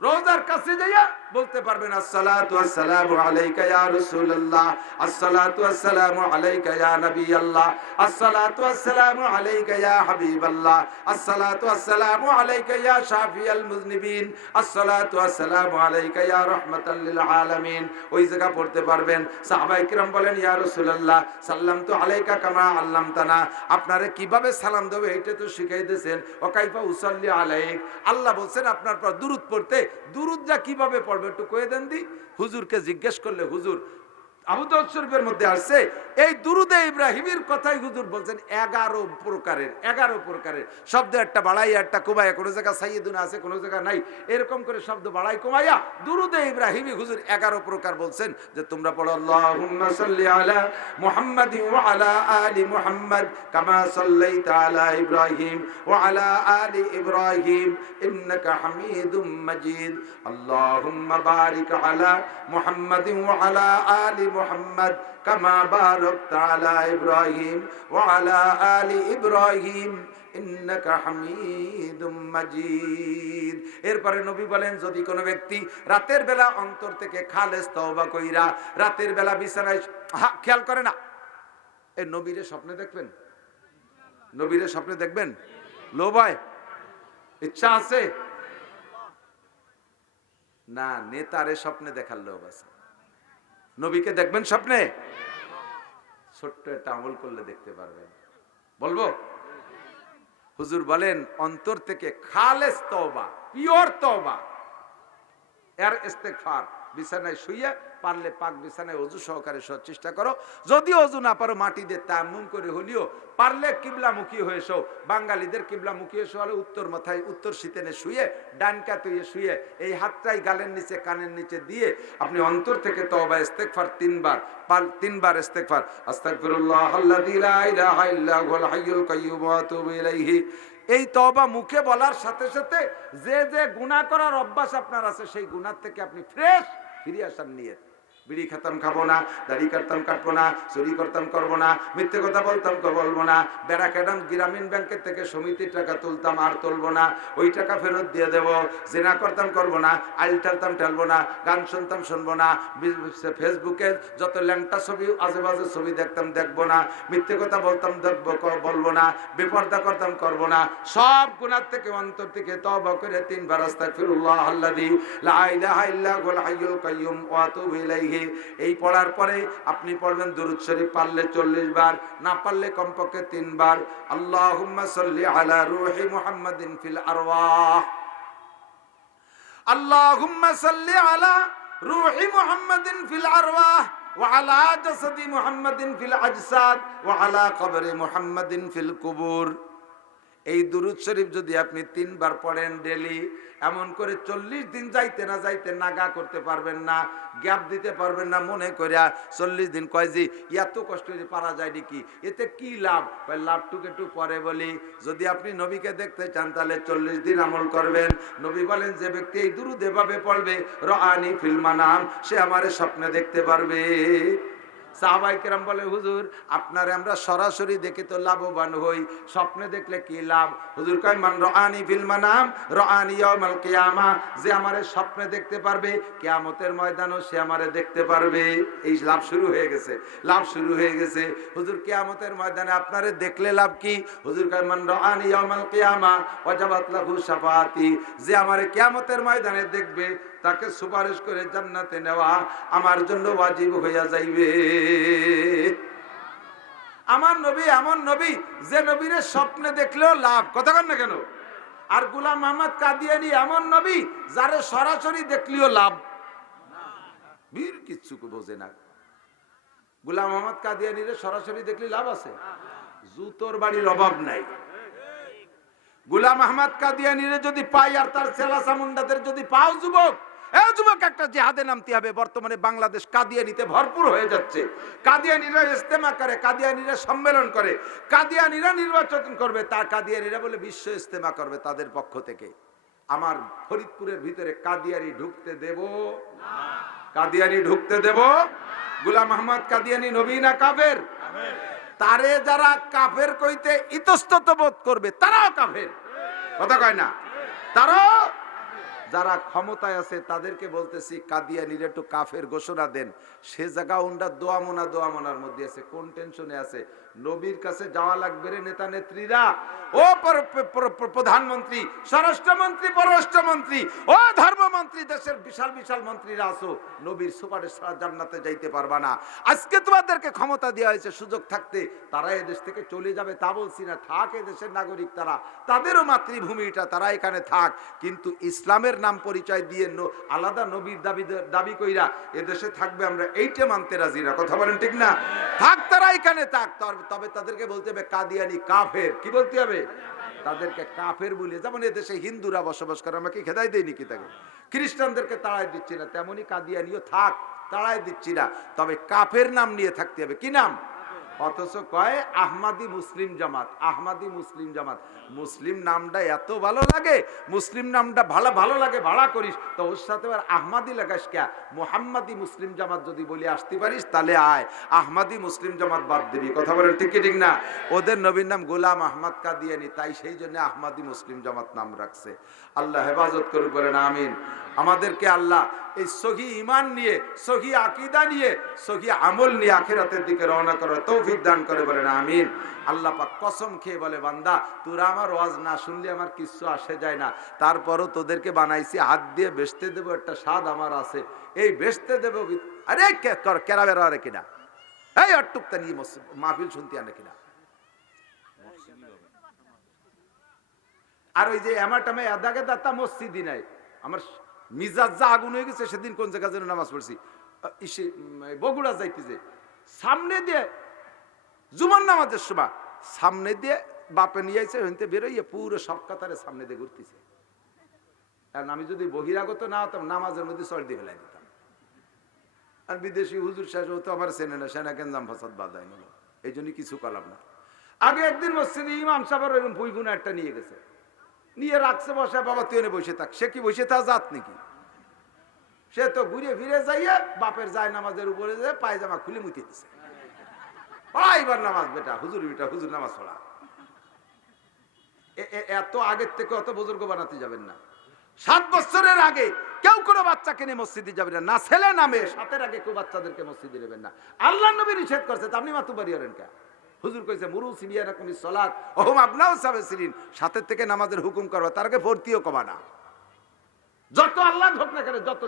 রওজার কাছে যাইয়া বলতে পারবেন আসসালাতু আসসালামু আলাইকা ইয়া রাসূলুল্লাহ, আসসালাতু আসসালামু আলাইকা ইয়া নবিয়াল্লাহ, আসসালাতু আসসালামু আলাইকা ইয়া হাবিবাল্লাহ, আসসালাতু আসসালামু আলাইকা ইয়া শাফিয়াল মুযনিবিন, আসসালাতু আসসালামু আলাইকা ইয়া রাহমাতাল লিল আলামিন। ওই জায়গা পড়তে পারবেন। সাহাবায়ে কিরাম বলেন, ইয়া রাসূলুল্লাহ সাল্লামতু আলাইকা কামা আল্লামতানা, আপনারে কিভাবে সালাম দেব এটা তো শিখাই দিয়েছেন। ও কাইফা উসাল্লি আলাইক, আল্লাহ বলেন আপনার পর দুরূদ পড়তে, দুরূদটা কিভাবে পড়বে একটু কয়ে দেন দি। হুজুরকে জিজ্ঞেস করলে হুজুর আবু দাউদ শরীফের মধ্যে আসছে এই দুরূদে ইব্রাহিমের কথাই হুজুর বলছেন 11 প্রকারের শব্দ, একটা বাড়াইয়া একটা কমাইয়া, কোনো জায়গা সাইয়্যিদুনা আছে কোনো জায়গা নাই, এরকম করে শব্দ বাড়াই কমাইয়া দুরূদে ইব্রাহিমী হুজুর 11 প্রকার বলছেন যে তোমরা পড়ো আল্লাহুম্মা সাল্লি আলা মুহাম্মাদিন ওয়া আলা আলি মুহাম্মাদ কামা সাল্লাইতা আলা ইব্রাহিম ওয়া আলা আলি ইব্রাহিম ইন্নাকা হামিদুম মাজিদ, আল্লাহুম্মা বারিক আলা মুহাম্মাদিন ওয়া আলা আলি মুহাম্মাদ কামা বারাকতা আলা ইব্রাহিম ওয়া আলা আলি ইব্রাহিম ইন্নাকা হামিদুম মাজিদ। এরপরে নবী বলেন, যদি কোনো ব্যক্তি রাতের বেলা অন্তর থেকে খালেস তওবা কইরা রাতের বেলা বিছানায়, খেয়াল করে না, এই নবীরে স্বপ্নে দেখবেন, নবীরে স্বপ্নে দেখবেন, লোভ হয়, ইচ্ছা আছে না? নেতারে স্বপ্নে দেখার লোভ আছে, নবীকে দেখবেন স্বপ্নে? ছোট্ট একটা আমল করলে দেখতে পারবেন। বলবো? হুজুর বলেন অন্তর থেকে খালেস তওবা, পিওর তওবা, এর ইস্তেগফার, বিছানায় শুয়ে পারলে পাক বিছানায় ওযু সহকারে শোয়ার চেষ্টা করো। যদি ওযু না পারো মাটি দিয়ে তায়াম্মুম করে হলিও পারলে কিবলামুখী হয়ে শো। বাঙালিদের কিবলামুখী হয়ে শোয়ালে উত্তর মাথায় উত্তর শীতেনে শুয়ে ডান কাত হয়ে শুয়ে এই হাতটাই গালের নিচে কানের নিচে দিয়ে আপনি অন্তর থেকে তওবা ইস্তেগফার 3 বার ইস্তেগফার, আস্তাগফিরুল্লাহাল্লাযী লা ইলাহা ইল্লা হুয়াল হাইয়ুল কাইয়্যুম ওয়া আতুবু ইলাইহি। এই তওবা মুখে বলার সাথে সাথে যে যে গুনাহ করার অভ্যাস আপনার আছে সেই গুনাহ থেকে আপনি ফ্রেশ ফিরে আসার নিয়ত। বিড়ি খেতাম খাবো না, দাড়ি কাটতাম কাটবো না, চুরি করতাম করবো না, মিথ্যে কথা বলতাম বলবো না, বেড়া খেতাম গ্রামীণ ব্যাংকের থেকে সমিতির টাকা তুলতাম আর তুলবো না, ওই টাকা ফেরত দিয়ে দেবো, জেনা করতাম করবো না, আইল টালতাম টালবো না, গান শুনতাম শুনবো না, ফেসবুকে যত ল্যাংটা ছবি আজেবাজে ছবি দেখতাম দেখবো না, মিথ্যে কথা বলতাম বলবো না, বেপরদা করতাম করবো না, সব গুনাহ থেকে অন্তর থেকে তওবা করে 3 বার আস্তাগফিরুল্লাহাল্লাযী লা ইলাহা ইল্লা হুয়াল হাইয়ুল কাইয়্যুম ওয়া আতুবু ইলাইহি। এই পড়ার পরে আপনি পড়বেন দুরূদ শরীফ, পারলে 40 বার, না পারলে কমপক্ষে 3 বার। আল্লাহুম্মা সাল্লি আলা রূহি মুহাম্মাদিন ফিল আরওয়াহ, আল্লাহুম্মা সাল্লি আলা রূহি মুহাম্মাদিন ফিল আরওয়াহ ওয়া আলা জাসাদি মুহাম্মাদিন ফিল আজসাদ ওয়া আলা কবরি মুহাম্মাদিন ফিল কুবুর। এই দুরূদ শরীফ যদি আপনি 3 বার পড়েন ডেলি, এমন করে 40 দিন যাইতে না যাইতে নাগা করতে পারবেন না, গ্যাপ দিতে পারবেন না, মনে করিয়া 40 দিন কয় যে এত কষ্ট যে পারা যায় নাকি, এতে কি লাভ? লাভটুকু একটু পরে বলি। যদি আপনি নবীকে দেখতে চান তাহলে 40 দিন আমল করবেন। নবী বলেন যে ব্যক্তি এই দুরূদ এভাবে পড়বে, রাআনি ফিল মানাম, সে আমারে স্বপ্নে দেখতে পারবে। সাহাবায়ে কেরাম বলে, হুজুর আপনারে আমরা সরাসরি দেখে তো লাভবান হই, স্বপ্নে দেখলে কি লাভ? হুজুর কয়, মান রাআনি ফিল মানাম রাআনি ইয়াউমাল কিয়ামা, যে আমারে স্বপ্নে দেখতে পারবে কিয়ামতের ময়দানও সে আমারে দেখতে পারবে। এই লাভ শুরু হয়ে গেছে, লাভ শুরু হয়ে গেছে। হুজুর কিয়ামতের ময়দানে আপনারে দেখলে লাভ কি? হুজুর কয়, মান রাআনি ইয়াউমাল কিয়ামা ওয়াজাবাত লাহু শাফাআতি, যে আমারে কিয়ামতের ময়দানে দেখবে তাকে সুপারিশ করে জান্নাতে নেওয়া আমার জন্য ওয়াজিব হইয়া যাইবে। আমার নবী এমন নবী যে নবীরে স্বপ্নে দেখলেও লাভ, কথা কন না কেন? আর গোলাম মোহাম্মদ কাদিয়ানী এমন নবী যারে সরাসরি দেখলেও লাভ। বীর কিচ্ছু বোঝে না। গোলাম মোহাম্মদ কাদিয়ানীরে সরাসরি দেখলে লাভ আছে? জুতোর বাড়ির অভাব নাই। গোলাম আহমদ কাদিয়ানীরে যদি পাই আর তার ছেলা চামুন্ডাদের যদি পাও, যুবক যুবক একটা জিহাদে নামতে হবে। বর্তমানে বাংলাদেশ কাদিয়ানিতে ভরপুর হয়ে যাচ্ছে। কাদিয়ানিরা ইজতেমা করে, কাদিয়ানিরা সম্মেলন করে, কাদিয়ানিরা নির্বাচন করবে, তার কাদিয়ানিরা বলে বিশ্ব ইজতেমা করবে তাদের পক্ষ থেকে। আমার ফরিদপুরের ভিতরে কাদিয়ানি ঢুকতে দেব না, কাদিয়ানি ঢুকতে দেব। গোলাম আহমদ কাদিয়ানি নবী না কাফের? তারে যারা কাফের কইতে ইতস্তত বোধ করবে তারাও কাফের, কথা কয় না? তারাও যারা ক্ষমতায় আছে তাদেরকে বলতেছি কাদিয়ানির একটু কাফের ঘোষণা দেন। সে জায়গা উন্ডা দোয়ামোনার মধ্যে আছে, কোন টেনশনে আছে? নবীর কাছে যাওয়া লাগবে রে নেতা নেত্রীরা, ও প্রধানমন্ত্রী, স্বরাষ্ট্রমন্ত্রী, পররাষ্ট্রমন্ত্রী, ও ধর্মমন্ত্রী, দেশের বিশাল বিশাল মন্ত্রীরা আসো, নবীর সুপারিশ ছাড়া জান্নাতে যাইতে পারবা না। আজকে তোমাদেরকে ক্ষমতা দেওয়া হয়েছে, সুযোগ থাকতে তারা এদেশ থেকে চলে যাবে তা বলছি না, থাক এদেশের নাগরিক, তারা তাদেরও মাতৃভূমিটা, তারা এখানে থাক, কিন্তু ইসলামের নাম পরিচয় দিয়ে আলাদা নবীর দাবি কইরা এদেশে থাকবে, আমরা এইটা মানতে রাজি না, কথা বলেন ঠিক না? থাক, তারা এখানে থাক, তবে তাদেরকে বলতে হবে কাদিয়ানি কাফের। কি বলতে হবে? তাদেরকে কাফের বলে। যেমন এদেশে হিন্দুরা বসবাস করে, আমাকে খেদাই দেয়নি কি তাকে? খ্রিস্টানদেরকে তাড়াই দিচ্ছি না, তেমনি কাদিয়ানিও থাক, তাড়াই দিচ্ছি না, তবে কাফের নাম নিয়ে থাকতে হবে। কি নাম? অথচ কয় আহমাদি মুসলিম জামাত, আহমাদি মুসলিম জামাত। মুসলিম নামটা এত ভালো লাগে, মুসলিম নামটা ভালো লাগে, ভাড়া করিস তো ওর সাথে আর আহমাদি লাগাস কে? মুহাম্মাদি মুসলিম জামাত যদি বলে আসতে পারিস তাহলে আয়, আহমাদি মুসলিম জামাত বাদ দিবি, কথা বলেন ঠিক ঠিক না? ওদের নবীর নাম গোলাম আহমদ কাদিয়ানী, তাই সেই জন্য আহমাদি মুসলিম জামাত নাম রাখছে। আল্লাহ হেফাজত করুক, বলেন আমিন। আমাদেরকে আল্লাহ এই সহি ঈমান নিয়ে, সহি আকীদা নিয়ে, সহি আমল নিয়ে আখিরাতের দিকে রওনা করার তৌফিক দান করে, বলেন আমিন। আল্লাহ পাক কসম খেয়ে বলে, বান্দা তোরা আমার ওয়াজ না শুনলে আমার কিচ্ছু আসে যায় না, তারপরও তোদেরকে বানাইছি হাত দিয়ে বেচতে দেবো, একটা স্বাদ আমার আছে, এই বেচতে দেবো। আরে কেরা বেরো আরে কিনা, এই অটুকটা নিয়ে মাহফিল শুনতে আনে কিনা। আর ওই যে এমাটামে আদাকে দাতা মসজিদই নাই, আমার মিজাজ যা আগুন হয়ে গেছে। সেদিন কোন জায়গা যেন নামাজ পড়ছি, বগুড়া যাইতেছে, সামনে দিয়ে জুমার নামাজের সময় সামনে দিয়ে বাপে নিয়ে আইছে, হইতে বেরোইয়ে পুরো সব কাতারে সামনে দিয়ে ঘুরতেছে। কারণ আমি যদি বহিরাগত না হতাম, নামাজের মধ্যে চড় দিয়ে ফেলাই দিতাম। আর বিদেশি হুজুর শেষ হতো আমার চেনে না, সেনা কেনজাম ফাসাদ বাদাই নিল, এই জন্য কিছু করলাম না। আগে একদিন মসজিদে ইমাম সাহেবের ওইরকম ভুইগুনা একটা নিয়ে গেছে, নিয়ে রাখছে বসে, বাবা তুই এনে বসে থাক। সে কি বসে তা জাত নাকি? সে তো ঘুরে ফিরে যাইয়ে বাপের যায় নামাজের উপরে যায়, পায়জামা খুলে মুতে দিছে, এবার নামাজ বেটা, হুজুর বেটা, হুজুর নামাজ পড়া। এত আগের থেকে অত বুজুর্গ বানাতে যাবেন না। 7 বছরের আগে কেউ কোনো বাচ্চাকে নিয়ে মসজিদে যাবেন না, না ছেলে না মেয়ে। 7-এর আগে কেউ বাচ্চাদেরকে মসজিদে নেবেন না, আল্লাহ নবী নিষেধ করছে, আপনি মাতু বাড়ি হলেন কে? হুজুর কইছে মুরু সিবিয়ানাকুম বিসসালাত ওহুম আবনাউ সাবিসিরিন, 7-এর থেকে নামাজের হুকুম করবা, তার আগে ভর্তিও কবা না। যত আল্লাহ হোক না কেন, যত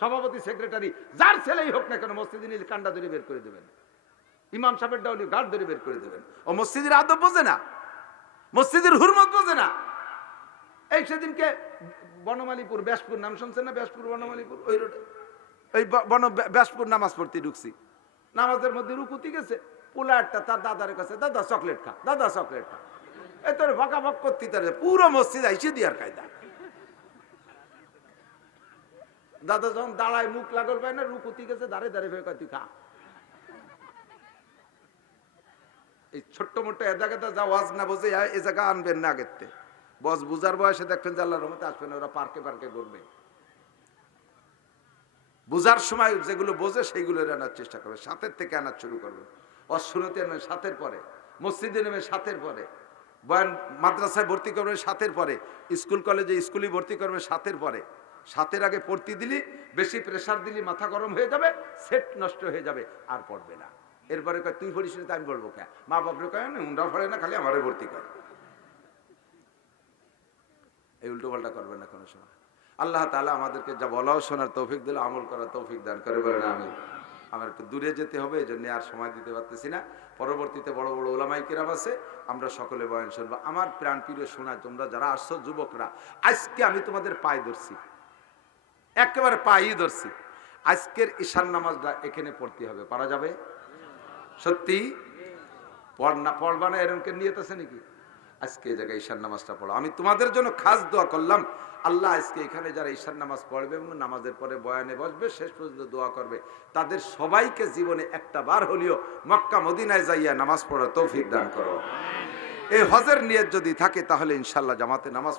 সভাপতি সেক্রেটারি যার ছেলেই হোক না কেন, মসজিদে নিয়ে কান্ডা ধরে বের করে দেবেন, ইমাম সাহেবের ডাউলি গার্ড ধরে বের করে দেবেন। ও মসজিদের আদব বোঝে না, মসজিদের হুরমত বোঝে না। এই সেদিনকে বনমালীপুর, ব্যাসপুর নাম শুনছেন না? ব্যাসপুর বনমালীপুর, ওই রোডে ওই ব্যাসপুর নামাজ পড়তে ঢুকছি, নামাজের মধ্যে রুকুতি গেছে, পোলা একটা তার দাদার কাছে, দাদা চকলেট খা, দাদা চকলেট খা, এই তোর বকা বক করতে তারে পুরো মসজিদ আইসে দিয়ার কায়দা। দাদা যখন দাঁড়ায় মুখ লাগল পায় না, রুকুতি গেছে, দাঁড়িয়ে দাঁড়িয়ে ফের তুই খা। এই ছোট্ট মোট্ট এদা গেদা যা ওয়াজ না বোঝে এ জায়গা আনবেন না আগের বস বুঝার বয়সে দেখবেন যে আল্লাহর রহমতে আসবেন, ওরা পার্কে পার্কে ঘুরবে। বুঝার সময় যেগুলো বোঝে সেইগুলো আনার চেষ্টা করবে, সাথের থেকে আনার শুরু করবে। অশুনতে নেমে সাথের পরে, মসজিদে নেমে সাথের পরে, বয়ান মাদ্রাসায় ভর্তি করবে সাথের পরে, স্কুল কলেজে স্কুলে ভর্তি করবে সাথের পরে। সাথের আগে পড়তে দিলি, বেশি প্রেশার দিলি মাথা গরম হয়ে যাবে, সেট নষ্ট হয়ে যাবে, আর পড়বে না। এরপরে কয় তুই পড়িস না, আমি বলবো কে? মা বাপরে কয় না, উন্ডা পড়ে না, খালি আমারে ভর্তি করে। এই উল্টো পাল্টা করবে না কোনো সময়। আল্লাহ তাআলা আমাদেরকে যা বলাও শোনার তৌফিক দিলে, আমল করার তৌফিক দান করে বলেন আমিন। আমার একটু দূরে যেতে হবে, এই জন্য আর সময় দিতে পারতেছি না। পরবর্তীতে বড় বড় ওলামায়ে কেরাম আছে, আমরা সকলে বয়ান শুনবো। আমার প্রাণ প্রিয় শোনা তোমরা যারা আসছো যুবকরা, আজকে আমি তোমাদের পায়ে ধরছি, একেবারে পায়ে ধরছি। আজকের ঈশার নামাজটা এখানে পড়তে হবে, পারা যাবে? সত্যি পড়বা না এরকম নিয়ত আছে নাকি? আজকে এই জায়গায় ঈশার নামাজটা পড়ো। আমি তোমাদের জন্য খাস দোয়া করলাম, আল্লাহ আজকে এখানে যারা ঈশার নামাজ পড়বে এবং নামাজের পরে বয়ানে বসবে, শেষ পর্যন্ত দোয়া করবে, তাদের সবাইকে জীবনে একটা বার হলেও মক্কা মদিনায় যাইয়া নামাজ পড়ার তৌফিক দান করো। এই হজের নিয়ত যদি থাকে তাহলে ইনশাআল্লাহ জামাতে নামাজ